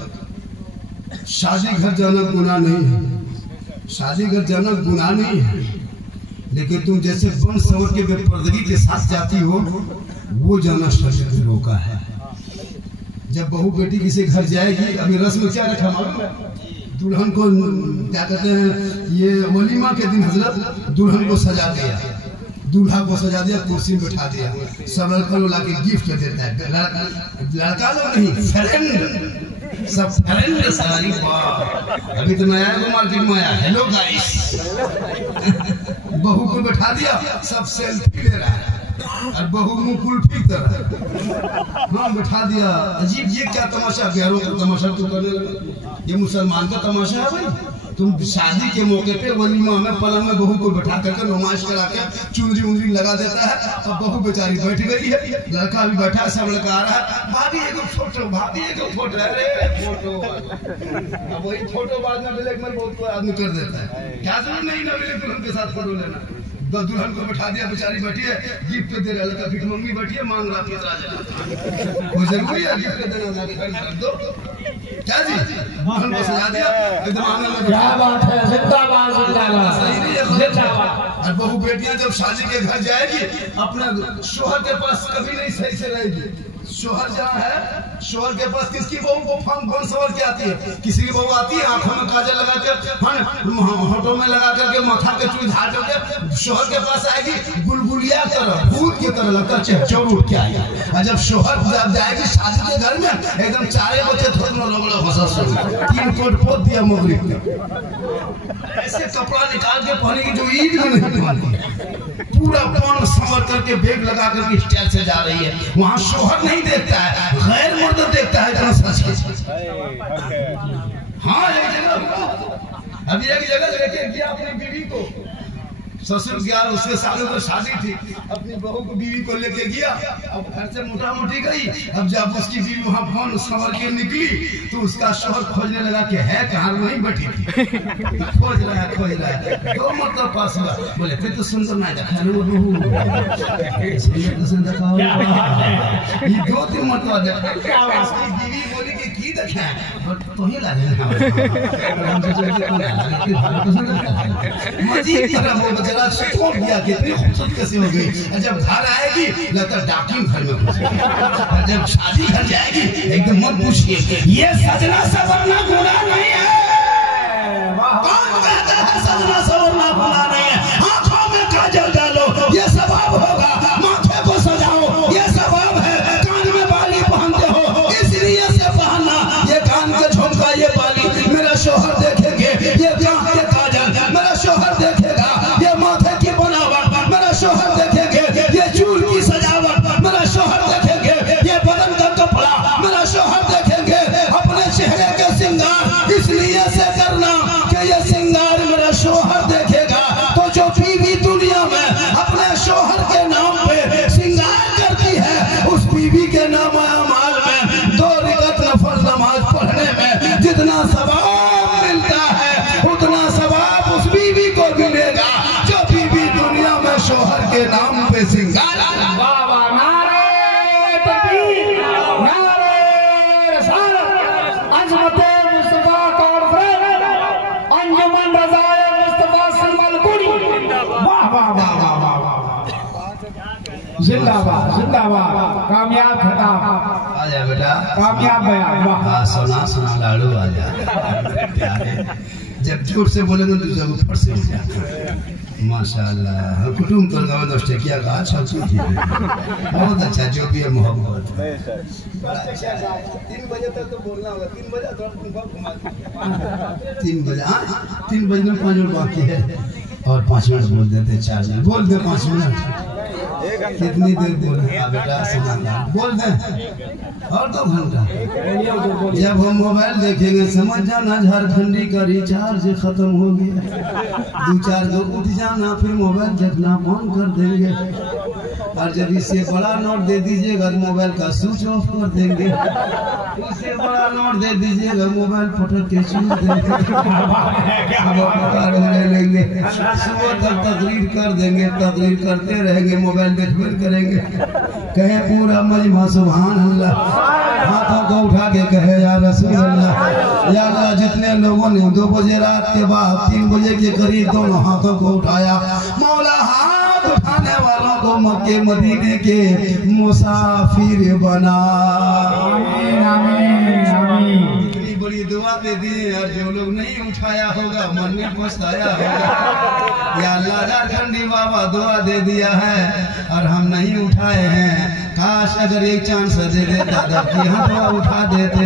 शादी घर जाना गुनाह नहीं है, शादी घर जाना गुनाह नहीं है, लेकिन तुम जैसे बन संवर के बेपर्दगी के साथ जाती हो वो जाना शरीयत में रोका है। जब बहू बेटी किसी घर जाएगी, अभी रस्म क्या रखा मालूम है? दुल्हन को क्या कहते हैं, ये वलीमा के दिन हजरत दुल्हन को सजा दिया, दूल्हा को सजा दिया, कुर्सी में बैठा दिया, सब लड़का लोग लाके गिफ्ट देता है, लड़का लोग नहीं फ्रेंड, सब फ्रेंड सारी बात। अभी तो नया मार्केट में आया, हेलो गाइस, बहू को बैठा दिया, सब सेल्फी ले रहा है और बहू मुंह कुल्फी तरह, हाँ बैठा दिया। अजीब, ये क्या तमाशा, गैरों का तमाशा तो करने लगा, ये मुसलमान का तमाशा है भाई। तुम शादी के मौके पे वलीमा में पलंग में बहू को बैठा करके नुमाइश करा के चुनरी उनरी लगा देता है, अब बहू बेचारी बैठ गई है, लड़का भी बैठा है, सब लड़का आ रहा है, भाभी एक फोटो, भाभी एक फोटो, अरे फोटो। अब वही फोटो बाद में ब्लैक में बहुत कोई आदमी कर देता है, क्या जरूरत नहीं ना ब्लैक दुल्हन के साथ फोटो लेना। दुल्हन को बैठा दिया, बेचारी बैठी है, गिफ्ट दे रहा, लड़का फिर मम्मी बैठी है, मांग रहा फिर कोई जरूरी है गिफ्ट देना, दो क्या जी, दुल्हन को सजा दिया एकदम आंगन में, क्या बात है, जिंदाबाद जिंदाबाद। और बहू बेटियां जब शादी के घर जाएगी अपने शोहर के पास कभी नहीं सही से रहेगी, शोहर जहाँ है शोहर के पास किसकी बहू को फन सवर के आती है? किसी की बहू आती है आंखों में काजल लगा कर, होठों में लगा करके, माथा के चूल झाड़ करके शोहर के पास आएगी, गुलगुलिया तरह भूत की तरह लगता चोर उठ के आएगी। और जब शोहर जाएगी शादी के घर में एकदम चारे बच्चे थोड़े तीन कोट पोत दिया मोगरी ने, ऐसे कपड़ा निकाल के पहने की जो ईद में नहीं पहनती, पूरा पौन संवर करके बेग लगा करके स्टाइल से जा रही है। वहाँ शोहर नहीं देखता है, गैर मर्द देखता है। हाँ एक जगह अभी एक जगह लेके गया अपनी बीवी को, ससुर गया, उसके सालों को शादी थी, अपनी बहू को बीवी को लेके गया। अब घर से मोटा मोटी गई, अब जब उसकी बीवी वहाँ फोन संवर के निकली तो उसका शोहर खोजने लगा कि है कहाँ, वहीं बैठी थी। खोज रहा है दो मतलब पास हुआ, बोले फिर तो सुंदर नहीं देखा रे बहू, सुंदर देखा ये दो तीन मतलब देखा। उसकी बीवी बोली कि की देखा तो ही लागे मजीद छोड़ दिया, कितनी खूबसूरत कैसे हो गई। जब घर आएगी लगता डाकिन घर में घुस गई, जब शादी घर जाएगी एकदम मत पूछिए, ये सजना सवरना गुनाह नहीं है। कौन कहता है सजना सवरना गुनाह नहीं है? आंखों में काजल डालो ये सवाब होगा, माथे को सजाओ ये सवाब है, कान में बाली पहनते हो इसलिए से पहनना, ये कान के झुमका ये बाली मेरा शोहर देखेंगे, ये आंख के काजल मेरा शोहर देखेगा, ये माथे की बनावट मेरा शोहर देखेंगे, ये चूल की सजावट मेरा शोहर देखेंगे, ये बदन का कपड़ा मेरा शोहर देखेंगे। अपने चेहरे के श्रृंगार इसलिए से करना कि ये श्रृंगार मेरा शोहर देखेगा। तो जो बीवी दुनिया में अपने शोहर के नाम पे श्रृंगार करती है, उस बीवी के नाम अमाल में 2 रकात नफल नमाज पढ़ने में जितना सवाब मिलता है उतना सवाब उस बीवी को मिलेगा जो बीवी दुनिया में शोहर के नाम पे श्रृंगार। बाबा नारे तकबीर, नारे रिसालत, अजमते मुस्तफा कॉन्फ्रेंस, अंजुमन रज़ाए मुस्तफा सिमलकुड़ी। वाह वाह वाह वाह वाह, जिंदाबाद जिंदाबाद, कामयाब खिताब। आजा बेटा, कामयाब बयान। वाह सुना सुना लाडू आजा। जब जोर से बोलेंगे तो जब फट से माशाल्लाह, कुटुम तो गाँव 10 टकिया का अच्छा चीज है, बहुत अच्छा जो भी है मोहब्बत। 3 बजे तक तो बोलना होगा, 3 बजे थोड़ा घुमा 3 बजे 3 बजे में 5 मिनट बाकी है और 5 मिनट बोल देते, 4 मिनट बोल दे, 5 मिनट कितनी देर बोल बेटा, बोल दे और 2 घंटा। जब हम मोबाइल देखेंगे समझ जाना झारखंडी का रिचार्ज खत्म हो गया, 2-4 को उठ जाना, फिर मोबाइल देखना बंद कर देंगे। और जब इससे बड़ा नोट दे दीजिएगा तो मोबाइल का स्विच ऑफ कर देंगे, इससे बड़ा नोट दे दीजिएगा मोबाइल फटक के चूर देंगे, सुबह तक तकरीर कर देंगे, तकरीर करते रहेंगे, मोबाइल देखबे करेंगे। कहे पूरा मजमा सुभान अल्लाह, हाथों को उठा के कहे या रसूल अल्लाह, या अल्लाह जितने लोगों ने 2 बजे रात के बाद 3 बजे के करीब दोनों हाथों को उठाया, मौला हाथ उठाने वालों को मक्के मदीने के मुसाफिर बना। आमीन आमीन आमीन। इतनी बड़ी दुआ दे दी और जो लोग नहीं उठाया होगा मन में पछताया होगा। या अल्लाह झारखंडी बाबा दुआ दे दिया है और हम नहीं उठाए हैं, काश अगर एक चांस दे देता कि हम उठा देते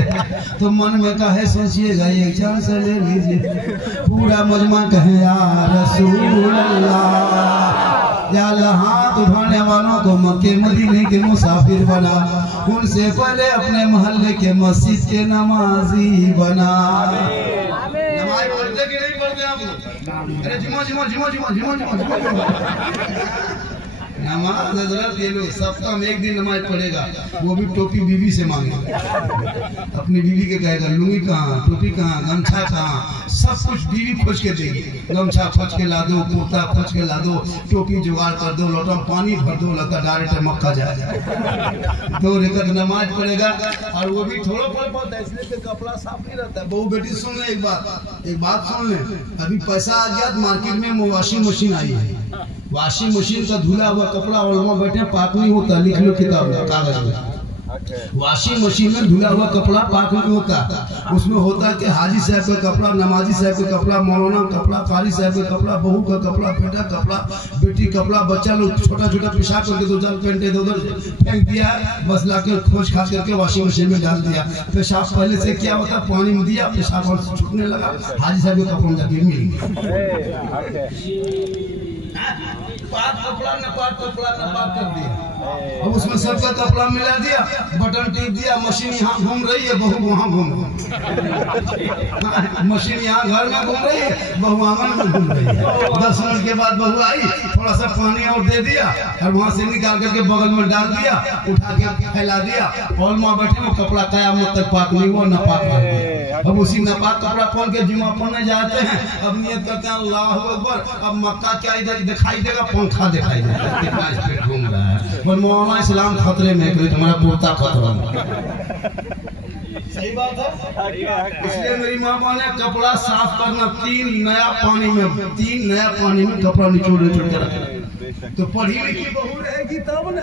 तो मन में कहे सोचिएगा एक चांस ले लीजिए। पूरा मजमा कहे या रसूल अल्लाह, या अल्लाह हाथ उठाने वालों को मक्के मदीने के मुसाफिर बना, उनसे पहले अपने मोहल्ले के मस्जिद के नमाजी बना। नमाज पढ़ते कि नहीं पढ़ते आप? अरे जुमा जुमा जुमा जुमा जुमा जुमा नमाज हजरत ये लोग सप्ताह में 1 दिन नमाज पढ़ेगा, वो भी टोपी बीवी से मांगे, अपनी बीवी के कहेगा लुंगी कहाँ, टोपी कहाँ, गमछा कहाँ, सब कुछ बीवी खोज के देगी। गमछा खोज के ला दो, कुर्ता खोज के ला दो, टोपी जुगाड़ कर दो, लोटा पानी भर दो, लगता डायरेक्ट मक्का जाए। 2 रकात नमाज पढ़ेगा और वो भी थोड़ा बहुत इसलिए कि कपड़ा साफ नहीं रहता। बहू बेटी सुन ले, एक बात सुन ले, अभी पैसा आ गया मार्केट में वॉशिंग मशीन आई है, वॉशिंग मशीन का धुला हुआ कपड़ा और बैठे पाक नहीं होता, लिख लो किताब कागज में वॉशिंग मशीन में धुला हुआ कपड़ा पाक नहीं होता, उसमें होता है कि हाजी साहब का कपड़ा, नमाजी साहब का कपड़ा, मौलाना का कपड़ा, कारी साहब का कपड़ा, बहू का कपड़ा, बेटा कपड़ा, बेटी कपड़ा, बच्चा लोग छोटा छोटा पेशाब करके 2 4 पेंटे उधर फेंक दिया, बस लाके खोज खास करके वॉशिंग मशीन में डाल दिया। पेशाब पहले से क्या होता, पानी में दिया, पेशाब और छूटने लगा, हाजी साहब के कपड़ों जाके मिल गया। पाक कपड़ा न पाक कर दिया, अब उसमें सबका कपड़ा मिला दिया, बटन टिप दिया, मशीन यहाँ घूम रही है, बहू वहाँ घूम मशीन यहाँ घर में घूम रही है, बहू आंगन में घूम रही है। 10 मिनट के बाद बहू आई, थोड़ा सा पानी और दे दिया और वहाँ से निकाल करके बगल में डाल दिया, उठा के फैला दिया, और माँ बैठे वो कपड़ा कयामत तक पाक नहीं हुआ, नापाक रह गया। अब उसी नापाक कपड़ा पहन के जुमा पढ़ने जाते हैं, अब नियत करते हैं अल्लाह अकबर, अब मक्का क्या इधर दिखाई देगा, पंखा दिखाई देगा, कितना घूम रहा है। मौलाना इस्लाम खतरे में, तुम्हारा पोता खतरा में। सही बात है। इसलिए मेरी माँ ने कपड़ा साफ करना 3 नया पानी में कपड़ा निचोड़ के रखना। तो पढ़ी लिखी बहू रहेगी तब न,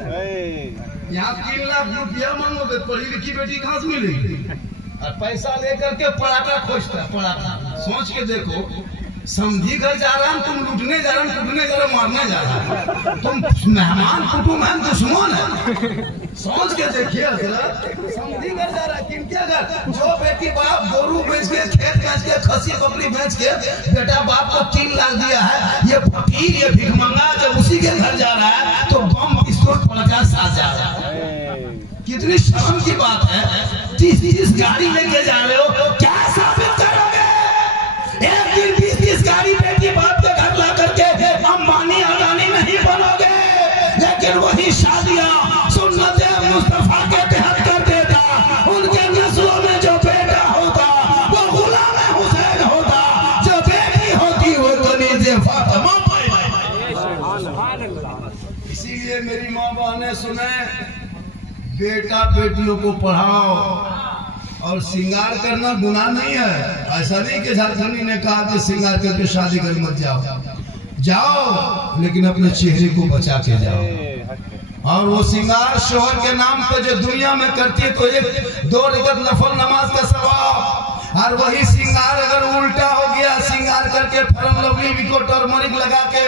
यहाँ 3 लाख रुपया मांगोगे, पढ़ी लिखी बेटी कहाँ से मिलेगी? और पैसा लेकर के पराठा खोजता है, पराठा। सोच के देखो, समझी घर जा रहा है, तुम लूटने जा रहे, टूटने जा रहे, मारने जा रहा है, तुम मेहमान कुटुंब है, दुश्मन है। सोच के देखिए, समझी घर जा रहा है, किनके घर? जो बेटी बाप गोरू बेच के, खेत बेच के, खसी बकरी बेच के बेटा बाप को 3 लाख दिया है, ये फकीर, ये भिखमंगा जब उसी के घर जा रहा है तो बम पिस्तौल पड़का साथ जा रहा है। कितनी शर्म की बात है। जिस गाड़ी लेके जा रहे हो, क्या साबित करोगे? एक दिन 20 गाड़ी बेटी बाप के घर ला करके अंबानी अडानी नहीं बनोगे, लेकिन वही शादियां सुन्नत मुस्तफा के तहत कर देता। उनके नस्लों में जो बेटा होता वो गुलाम हुसैन होता, जो बेटी होती वो कनीज़े फातिमा। इसीलिए मेरी माँ बहनें सुने, बेटा बेटियों को पढ़ाओ, और श्रृंगार करना गुनाह नहीं है। ऐसा नहीं कि झारखंडी ने कहा कि श्रृंगार करके शादी कर मत जाओ, लेकिन अपने चेहरे को बचा के जाओ। और वो श्रृंगार शोहर के नाम पे जो दुनिया में करती है, तो 1-2 रकअत नफल नमाज का सवाब। और वही श्रृंगार अगर उल्टा हो गया, श्रृंगार करके फरम लवली विको टर्मरिक लगा के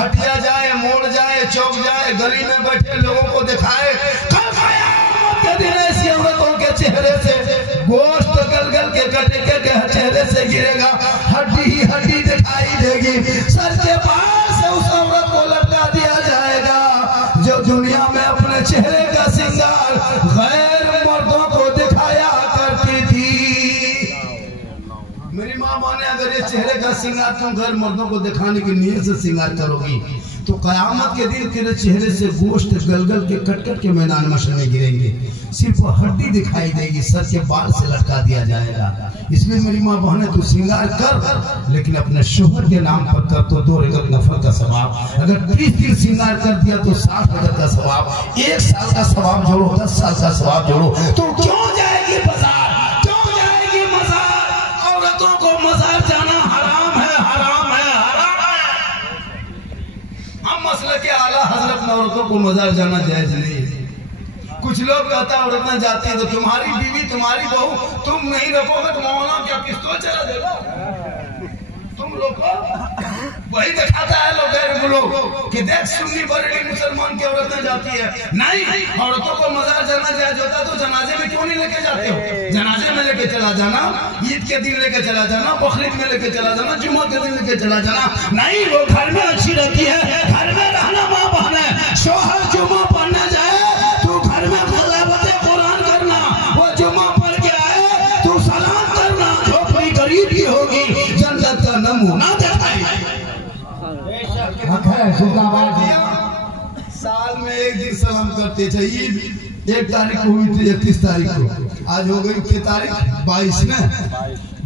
हटिया जाए, मोड़ जाए, चौक जाए, गली में बैठे लोगों को दिखाए, ऐसी औरतों के चेहरे से गोश्त गल के कटे के चेहरे से गिरेगा, हड्डी ही हड्डी दिखाई देगी। सर के पास उस औरत को लटका दिया जाएगा जो दुनिया में अपने चेहरे का श्रृंगार गैर मर्दों को दिखाया करती थी। मेरी माँ ने अगर ये चेहरे का श्रृंगार तुम गैर मर्दों को दिखाने की नीयत से श्रृंगार करोगी, तो कयामत के दिन तेरे चेहरे से गोश्त गल के कट के मैदान में गिरेंगे, सिर्फ हड्डी दिखाई देगी, सर के बाल से लटका दिया जाएगा। इसलिए मेरी माँ बहने, तू श्रृंगार कर, लेकिन अपने शोहर के नाम पर कर, तो 2 रकअत नफल का सवाब। अगर 30 दिन श्रृंगार कर दिया तो 60 रकअत का सवाब, 1 साल का सवाब जोड़ो, 10 साल का सवाब जोड़ो। तो क्यों जाएगी बाजार, क्यों जाएगी मजार? औरतों को मजार जाना हराम है, हराम है, हराम है। हम मसले के आला हजरत में औरतों को मजार जाना जायज नहीं। कुछ लोग कहता है औरतें जाती है तो तुम्हारी बीवी, तुम्हारी बहू, तुम नहीं रखोगे तो मौलाना क्या पिस्तौल चला देगा? तुम लोग वही दिखाता है लोग कि देख सुन्नी बरेली मुसलमान की औरतें जाती है। नहीं, औरतों को मजार जाना जायज होता तो जनाजे में क्यों नहीं लेके जाते हो? जनाजे में लेके चला जाना, ईद के दिन लेके चला जाना, बकरीद में लेके चला जाना, जुम्मा के दिन लेके चला जाना। नहीं, वो घर में अच्छी रहती है, घर में रहना। माँ बहने, शोहर जुम्मा पढ़ने जाए, तू घर में कुरान करना, वो जुम्मा पढ़ के आए, तू सलाम करना। झोपड़ी गरीब की होगी, जन्नत का नमूना दिखाई। साल में 1 दिन सलाम करते थे। ईद 1 तारीख को हुई थी, 31 तारीख को, आज हो गई क्या तारीख? 22 में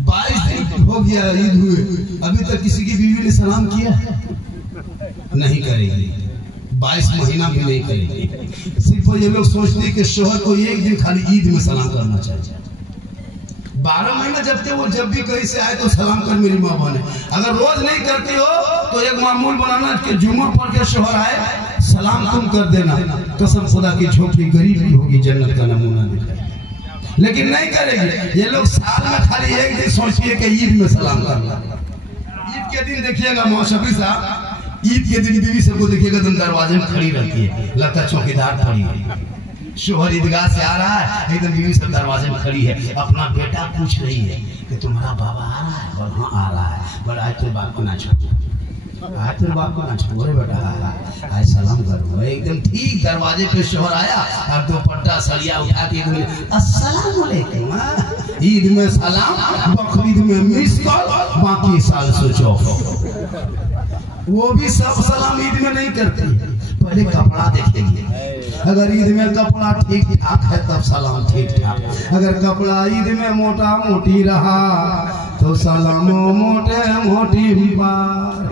22 दिन हो गया ईद हुए, अभी तक किसी की बीवी ने सलाम किया? नहीं करेगी, 22 महीना भी नहीं करेगी। सिर्फ ये लोग सोचते हैं कि शोहर को 1 दिन खाली ईद में सलाम करना चाहिए। 12 महीने जब भी कहीं से आए तो सलाम कर मेरी माँ बने। अगर रोज नहीं करती हो तो एक मामूल बनाना कि जुम्मा पढ़ के शोहर आए, सलाम तुम कर देना, कसम खुदा की झोपड़ी गरीब की होगी, जन्नत का नमूना दिखाएगी। लेकिन नहीं करेगी ये लोग। साल में खाली एक दिन सोचिए कि ईद में सलाम करना। ईद के दिन देखिएगा मौसमी साहब, ईद के दिन बीवी सबको देखिएगा तुम दरवाजे में खड़ी रहती है, लगता चौकीदार खड़ी है। शोहर ईदगाह से आ रहा है, एकदम बीवी सब दरवाजे में खड़ी है, अपना बेटा पूछ रही है कि तुम्हारा बाबा आ रहा है? और हाँ आ रहा है। पर आज तेरे बाप को ना छोड़ो, आज तेरे बाप को ना छोड़ो बेटा, आज सलाम करो। एकदम ठीक दरवाजे पे शोहर आया और दुपट्टा सरिया उठा के अस्सलाम वालेकुम। ईद में सलाम, बकरीद में मिस कॉल, बाकी साल स्विच ऑफ। वो भी सब सलाम ईद में नहीं करती, पहले कपड़ा देखेंगे। अगर ईद में कपड़ा ठीक ठाक है तब सलाम ठीक ठाक। अगर कपड़ा ईद में मोटा मोटी रहा तो सलाम मोटे मोटी बार।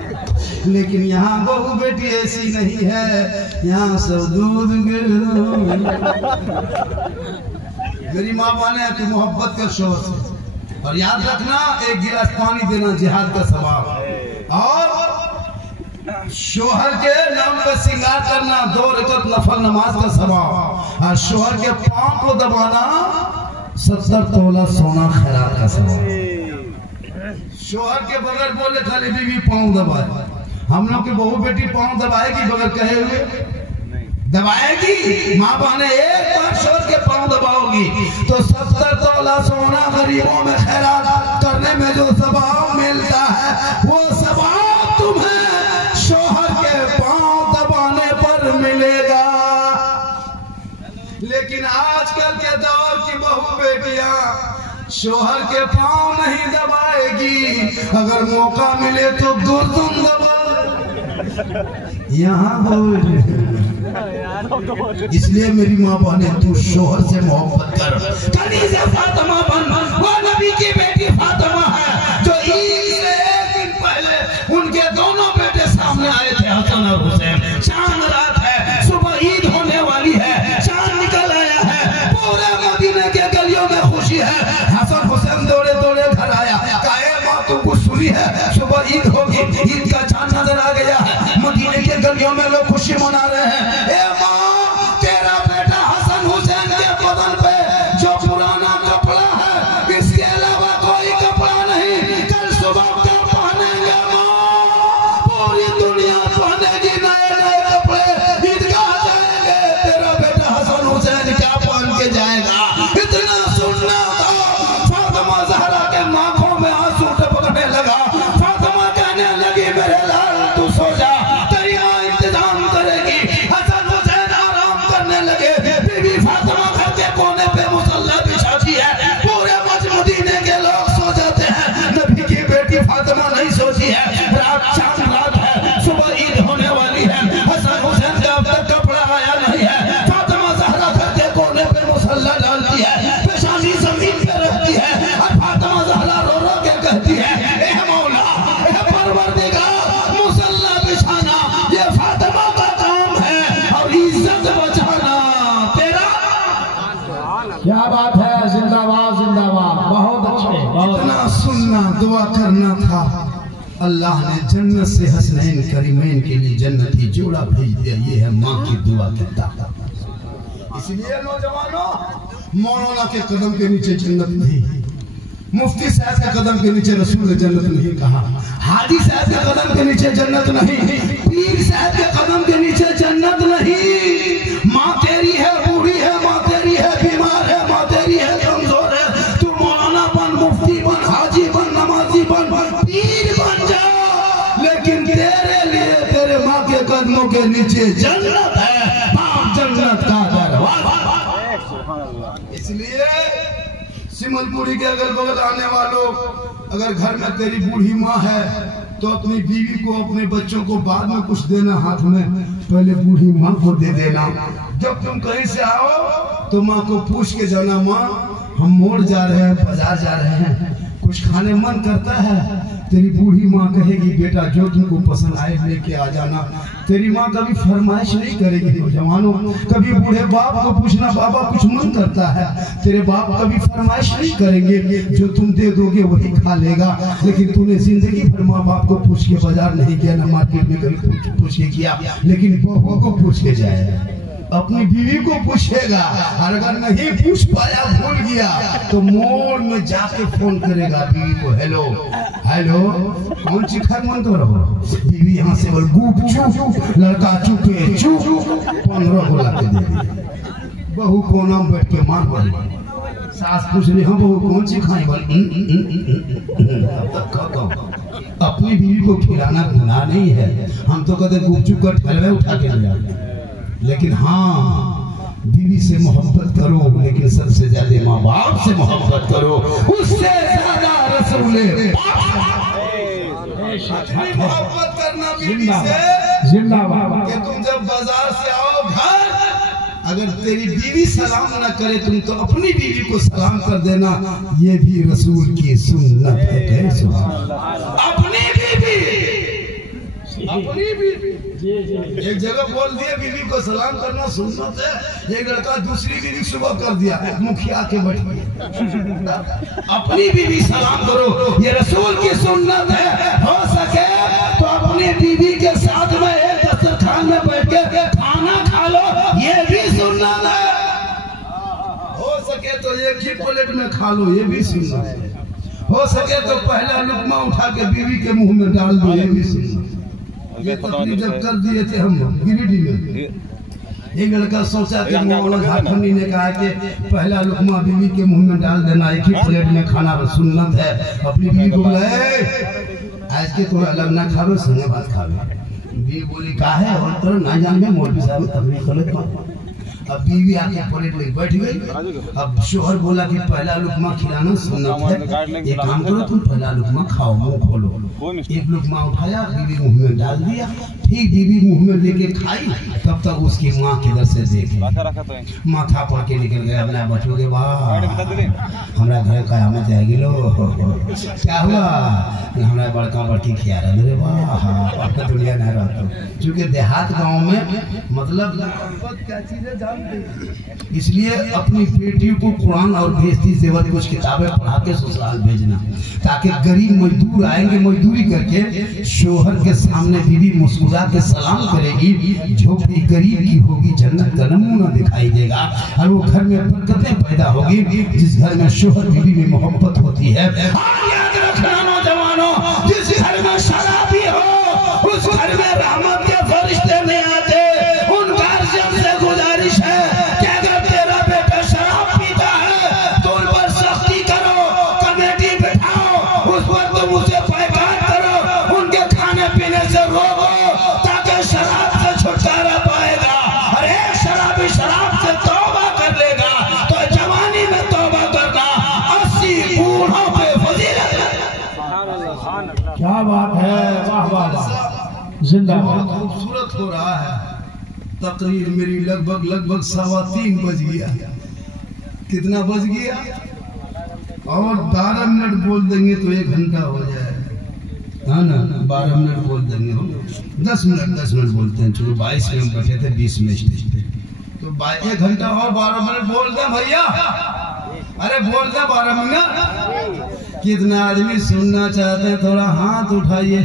लेकिन यहाँ बहू बेटी ऐसी नहीं है, यहाँ सब दूध मेरी माँ माने तो मोहब्बत के शोर से। और याद रखना, एक गिलास पानी देना जिहाद का सवाब। और शोहर के नाम पे श्रृंगार करना, 2 रकअत नफल नमाज का सवाब। और शोहर के पांव को दबाना 70 तोला सोना खैरात का सवाब। शोहर के बगैर बोले खाली बीवी पांव दबाए। हम लोग की बहू बेटी पांव दबाएगी बगैर कहे हुए? दबाएगी। माँ बहने एक बार शोहर के पांव दबाओगी तो 70 तोला सोना गरीबों में खैरात करने में जो सवाब मिलता है वो सवाब तुम्हें शोहर के पांव दबाने पर मिलेगा। लेकिन आजकल के दौर की बहू बेटियां शोहर के पांव नहीं दबाएगी, अगर मौका मिले तो गुर्दुम दबा। यहाँ इसलिए मेरी माँ बहने तू शोहर से मोहब्बत कर। कनीज़े फातिमा बन, वो नबी की बेटी फातिमा है जो ईद से एक दिन पहले उनके दोनों बेटे सामने आए थे, हसन और हुसैन। चांद रात है, सुबह ईद होने वाली है, चांद निकल आया है, पूरे मदीने के गलियों में खुशी है। हसन हुसैन दौड़े दौड़े घर आया, कहे माँ तुमको सुनी है सुबह ईद होगी, ईद का चांद नजर आ गया है, मदीने के गलियों में लोग खुशी मना रहे हैं। ए माँ, तेरा बेटा हसन हुसैन के बदन पे जो पुराना कपड़ा है इसके अलावा कोई कपड़ा नहीं, कल सुबह क्या पहनेंगे माँ? पूरी दुनिया पहनेगी नए नए कपड़े, ईदगाह जाएंगे, तेरा बेटा हसन हुसैन क्या पहन के जाएगा? इतना सुनना था। फातिमा ज़हरा के आंखों में आंसू टपकने लगा। फातिमा कहने लगी मेरे लाल तू सो जा, तेरी माँ इंतजाम करेगी। हसन हुसैन आराम करने लगे। बीबी फातिमा घर के कोने पे मुसल्ला बिछाती है, पूरे मदीने के लोग सो जाते हैं, नबी की बेटी फातिमा नहीं सोती है। रात चांद रात है, सुबह ईद होने वाली है, हसन हुसैन का अब तक कपड़ा आया नहीं है। फातिमा ज़हरा घर के कोने पे मुसल्ला डालती है, पेशानी जमीन पे रहती है और फातिमा ज़हरा रो रो के कहती है, ए मौला, ए परवरदिगार, मुसल्ला बिछाना ये फातिमा का काम है और इज्जत बचाना तेरा। क्या बात है, जिंदाबाद जिंदाबाद, बहुत अच्छे। इतना सुनना, दुआ करना था। अल्लाह ने जन्नत से हसनैन करीमैन के लिए जन्नती जोड़ा भेज दिया। ये है माँ की दुआ की ताकत। इसलिए नौजवानों, मौलाना के कदम के नीचे जन्नत नहीं, मुफ्ती साहब के कदम के नीचे रसूल ने जन्नत नहीं कहा, हाजी साहब के कदम के नीचे जन्नत नहीं, पीर साहब के कदम के नीचे जन्नत नहीं। माँ तेरी है बूढ़ी है, माँ तेरी है बीमार है, माँ तेरी है कमजोर है, तू मौलाना बन, मुफ्ती बन, हाजी बन, नमाजी बन, पीर बन जा, लेकिन तेरे लिए तेरे माँ के कदमों के नीचे जन्नत है, बाप जन्नत का दरवाजा। इसलिए सिमलपुरी के अगल बगल आने वालों, अगर घर में तेरी बूढ़ी माँ है तो अपनी बीवी को, अपने बच्चों को बाद में कुछ देना हाथ में, पहले बूढ़ी माँ को दे देना। जब तुम कहीं से आओ तो माँ को पूछ के जाना, माँ हम मोड़ जा रहे हैं, बाजार जा रहे हैं, कुछ खाने मन करता है, तेरी बूढ़ी माँ कहेगी बेटा जो तुमको पसंद आए लेके आ जाना। तेरी माँ कभी फरमाइश नहीं करेगी। नौजवानों, कभी बूढ़े बाप को पूछना बाबा कुछ मन करता है, तेरे बाप कभी फरमाइश नहीं करेंगे, जो तुम दे दोगे वही खा लेगा। लेकिन तूने जिंदगी भर माँ बाप को पूछ के बाजार नहीं किया, ना मार्केट में कभी पूछ के किया, लेकिन बहू को पूछ के जाए, अपनी बीवी को पूछेगा। और अगर नहीं पूछ पाया, भूल गया, तो मोड़ में जाके फोन करेगा बीवी को, हेलो हेलो कौन सी खैर मन तो रहो। बीवी यहाँ से बोल गुप चुप, लड़का चुपे चुप, 15 को लाके दे दी। बहू कोना में बैठ के मार बोली, सास पूछ रही हाँ बहू कौन सी खाई, बोल अपनी बीवी को खिलाना गुनाह नहीं है। हम तो कहते गुपचुप का ठलवे उठा के ले जाते, लेकिन हाँ बीवी से मोहब्बत करो, लेकिन सबसे ज्यादा माँ बाप से मोहब्बत करो, उससे ज्यादा रसूले मोहब्बत करना बीवी से। जिंदाबाद। कि तुम जब बाजार से आओ घर, अगर तेरी बीवी सलाम ना करे तुम तो अपनी बीवी को सलाम कर देना, ये भी रसूल की सुन्नत है। अपनी बीवी एक जगह बोल दिया बीवी को सलाम करना सुन्नत है, एक लड़का दूसरी बीवी सुबह कर दिया, मुखिया के बैठ गया। अपनी बीवी सलाम करो, ये रसूल की सुन्नत है। हो सके तो अपनी बीवी के साथ में एक दस्तरखान में बैठ के खाना खा लो, ये भी सुन्नत है। हो सके तो एक ही प्लेट में खा लो, ये भी सुन्नत है। हो सके तो पहला लुकमा उठा के बीवी के मुंह में डाल दो, ये भी सुन्नत। ये तकलीफ जब कर दिए थे हम गिरिडीह में, एक लड़का सोचा कि मौलाना झारखंडी ने कहा कि पहला लुकमा बीवी के मुंह में डाल देना, एक ही प्लेट में खाना सुन्नत है। अपनी बीवी को बुलाए, आज के थोड़ा अलग ना खावे, संगे बात खावे। बीवी बोली का है और तो ना जान में मौलवी साहब तकलीफ कर। अब बीवी आके प्लेट लेके बैठ गई। अब शोहर बोला कि पहला लुकमा खिलाना सुन्नत है, एक काम करो तुम पहला लुकमा खाओ, मुंह खोलो। एक लुकमा उठाया, बीवी मुंह में डाल दिया, ठीक बीवी मुंह में लेके खाई, तब तक उसकी माँ किधर से देखे, माथा पड़ के निकल गया। अपना बचोगे वाह हमारा घर कयामत आएगी लो, क्या हुआ हमारा बड़का बड़की खिया रहे वाह दुनिया नहीं रहता। क्योंकि देहात गाँव में मतलब क्या चीजें, इसलिए अपनी बेटी को कुरान और भेजती जेवर कुछ किताबें पढ़ा के ससुराल भेजना, ताकि गरीब मजदूर आएंगे, मजदूरी करके शोहर के सामने बीवी मुस्कुरा के सलाम करेगी, झोपड़ी गरीब की होगी, जन्नत का नमूना दिखाई देगा, और वो घर में बरकतें पैदा होगी। जिस घर में शोहर बीवी में मोहब्बत होती है, याद रखना नौजवानों, जिस घर में शराबी हो उस घर में रहमत के फरिश्ते नहीं आते। उन गार्जियन से गुजारिश है कि अगर तेरा बेटा शराब पीता है तो उन पर सख्ती करो, कमेटी बिठाओ, उस पर तुम उसे बैकाट करो, उनके खाने पीने से रोको, ताकि शराब से छुटकारा पाएगा। और एक शराबी शराब से तौबा कर लेगा तो जवानी में तौबा करना 80 बूढ़ों पे फजीलत है। क्या बात है, वाह वाह, जिंदाबाद। खूबसूरत हो रहा है तकरीर मेरी, लगभग 3:15 बज गया। कितना बज गया? और 12 मिनट बोल देंगे तो 1 घंटा हो जाएगा, हाँ ना। 12 मिनट बोल देंगे, 10 मिनट बोलते हैं। चलो 22 में हम बैठे थे, 20 में स्टेज पे, तो 1 घंटा और 12 मिनट बोल दें भैया। अरे बोल दें 12 मिनट। कितना आदमी सुनना चाहते हैं, थोड़ा हाथ उठाइए।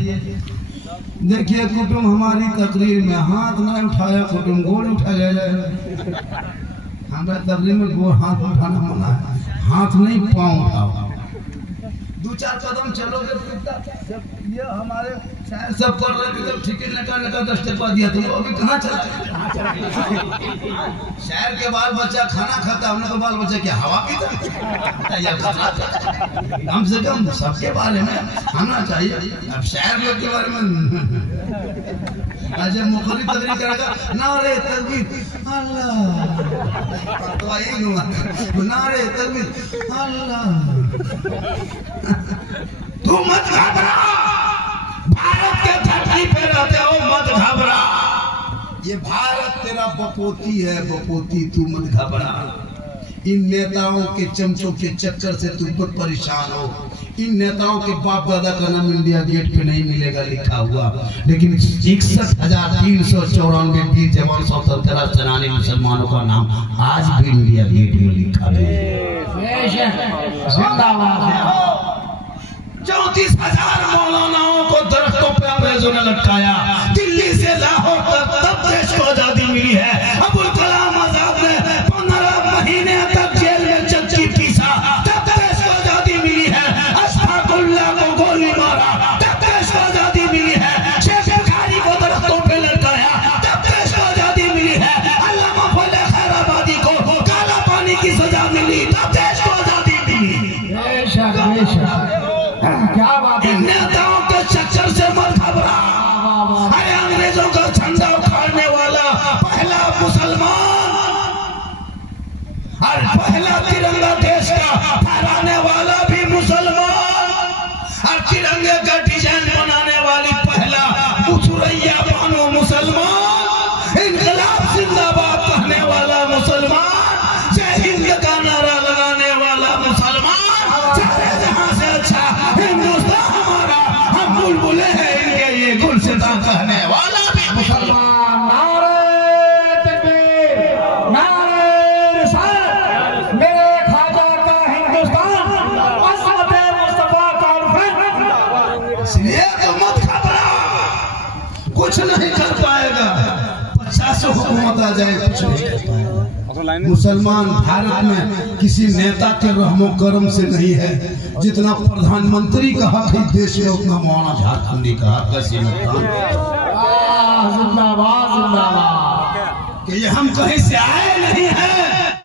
देखिए कुटुंब हमारी तकरीर में हाथ नहीं उठाया, कुटुंब गोल उठा जाए। हमारे तकरीर में गोल हाथ उठाना मना है, हाथ नहीं पाँव उठाओ। 2-4 कदम चलोगे, जब ये हमारे शहर सब कर रहे थे, जब ठीक नका 10 टपा दिया तो अभी कहाँ चला। शहर के बाल बच्चा खाना खाता, हमने तो बाल बच्चा क्या हवा पीता। कम से कम सबके बारे में आना चाहिए। अब शहर लोग के बारे में जब मुखरी तकरीर करेगा, नारे तकबीर अल्लाह, नारे तकबीर अल्लाह। तू मत घबरा, भारत के धरती पे रहते हो, मत घबरा। ये भारत तेरा बपोती है, बपोती, तू मत घबरा। इन नेताओं के चमचों के चक्कर से तुम खुद परेशान हो। इन नेताओं के बाप दादा का नाम इंडिया गेट पे नहीं मिलेगा लिखा हुआ, लेकिन 61,394 वीर जवान स्वतंत्रता सेनानी मुसलमानों का नाम आज भी इंडिया गेट में लिखा है। 34,000 मौलानाओं को दरख्तों पे अंग्रेजों ने लटकाया। दिल्ली से लाहौर तक तब देश को आजादी मिली है। अबुल कलाम आजाद ने 15 महीने तक जेल में चक्की पीसा, तब देश को आजादी मिली है। अशफाकुल्लाह को गोली मारा, तब देश को आजादी मिली है। शेख बुखारी को दरख्तों पे लटकाया, तब देश को आजादी मिली है। अल्लामा फजल खैराबादी को काला पानी की सजा मिली, तब देश को आजादी मिली। क्या बात है। नेताओं के चक्कर से मत घबरा। अरे अंग्रेजों का झंडा उखाड़ने वाला पहला मुसलमान और पहला तिरंगा देश का फहराने वाला भी मुसलमान और तिरंगे का डिजाइन बनाने वाली पहला मुसरैया बानो मुसलमान, इनकलाब जिंदाबाद कहने वाला मुसलमान, जय हिंद का नारा लगाने वाला मुसलमान, सारे जहां से अच्छा हिंदुस्तान हमारा, हम बुलबुले हैं इनके ये गुलसिता कहने वाला भी मुसलमान। नारे तकबीर, नारे रिसालत, मेरे ख्वाजा का हिंदुस्तान, अज़मत मुस्तफा का उर्फ़। इसलिए तो मत घबरा, कुछ नहीं कर पाएगा। 50 हुकूमत आ जाए कुछ नहीं कर पाएगा। मुसलमान भारत में किसी नेता के रहमो करम से नहीं है। जितना प्रधानमंत्री का हक है देश में, उतना मौलाना झारखंडी का हक है। जिंदाबाद जिंदाबाद। कि ये हम कहीं से आए नहीं हैं।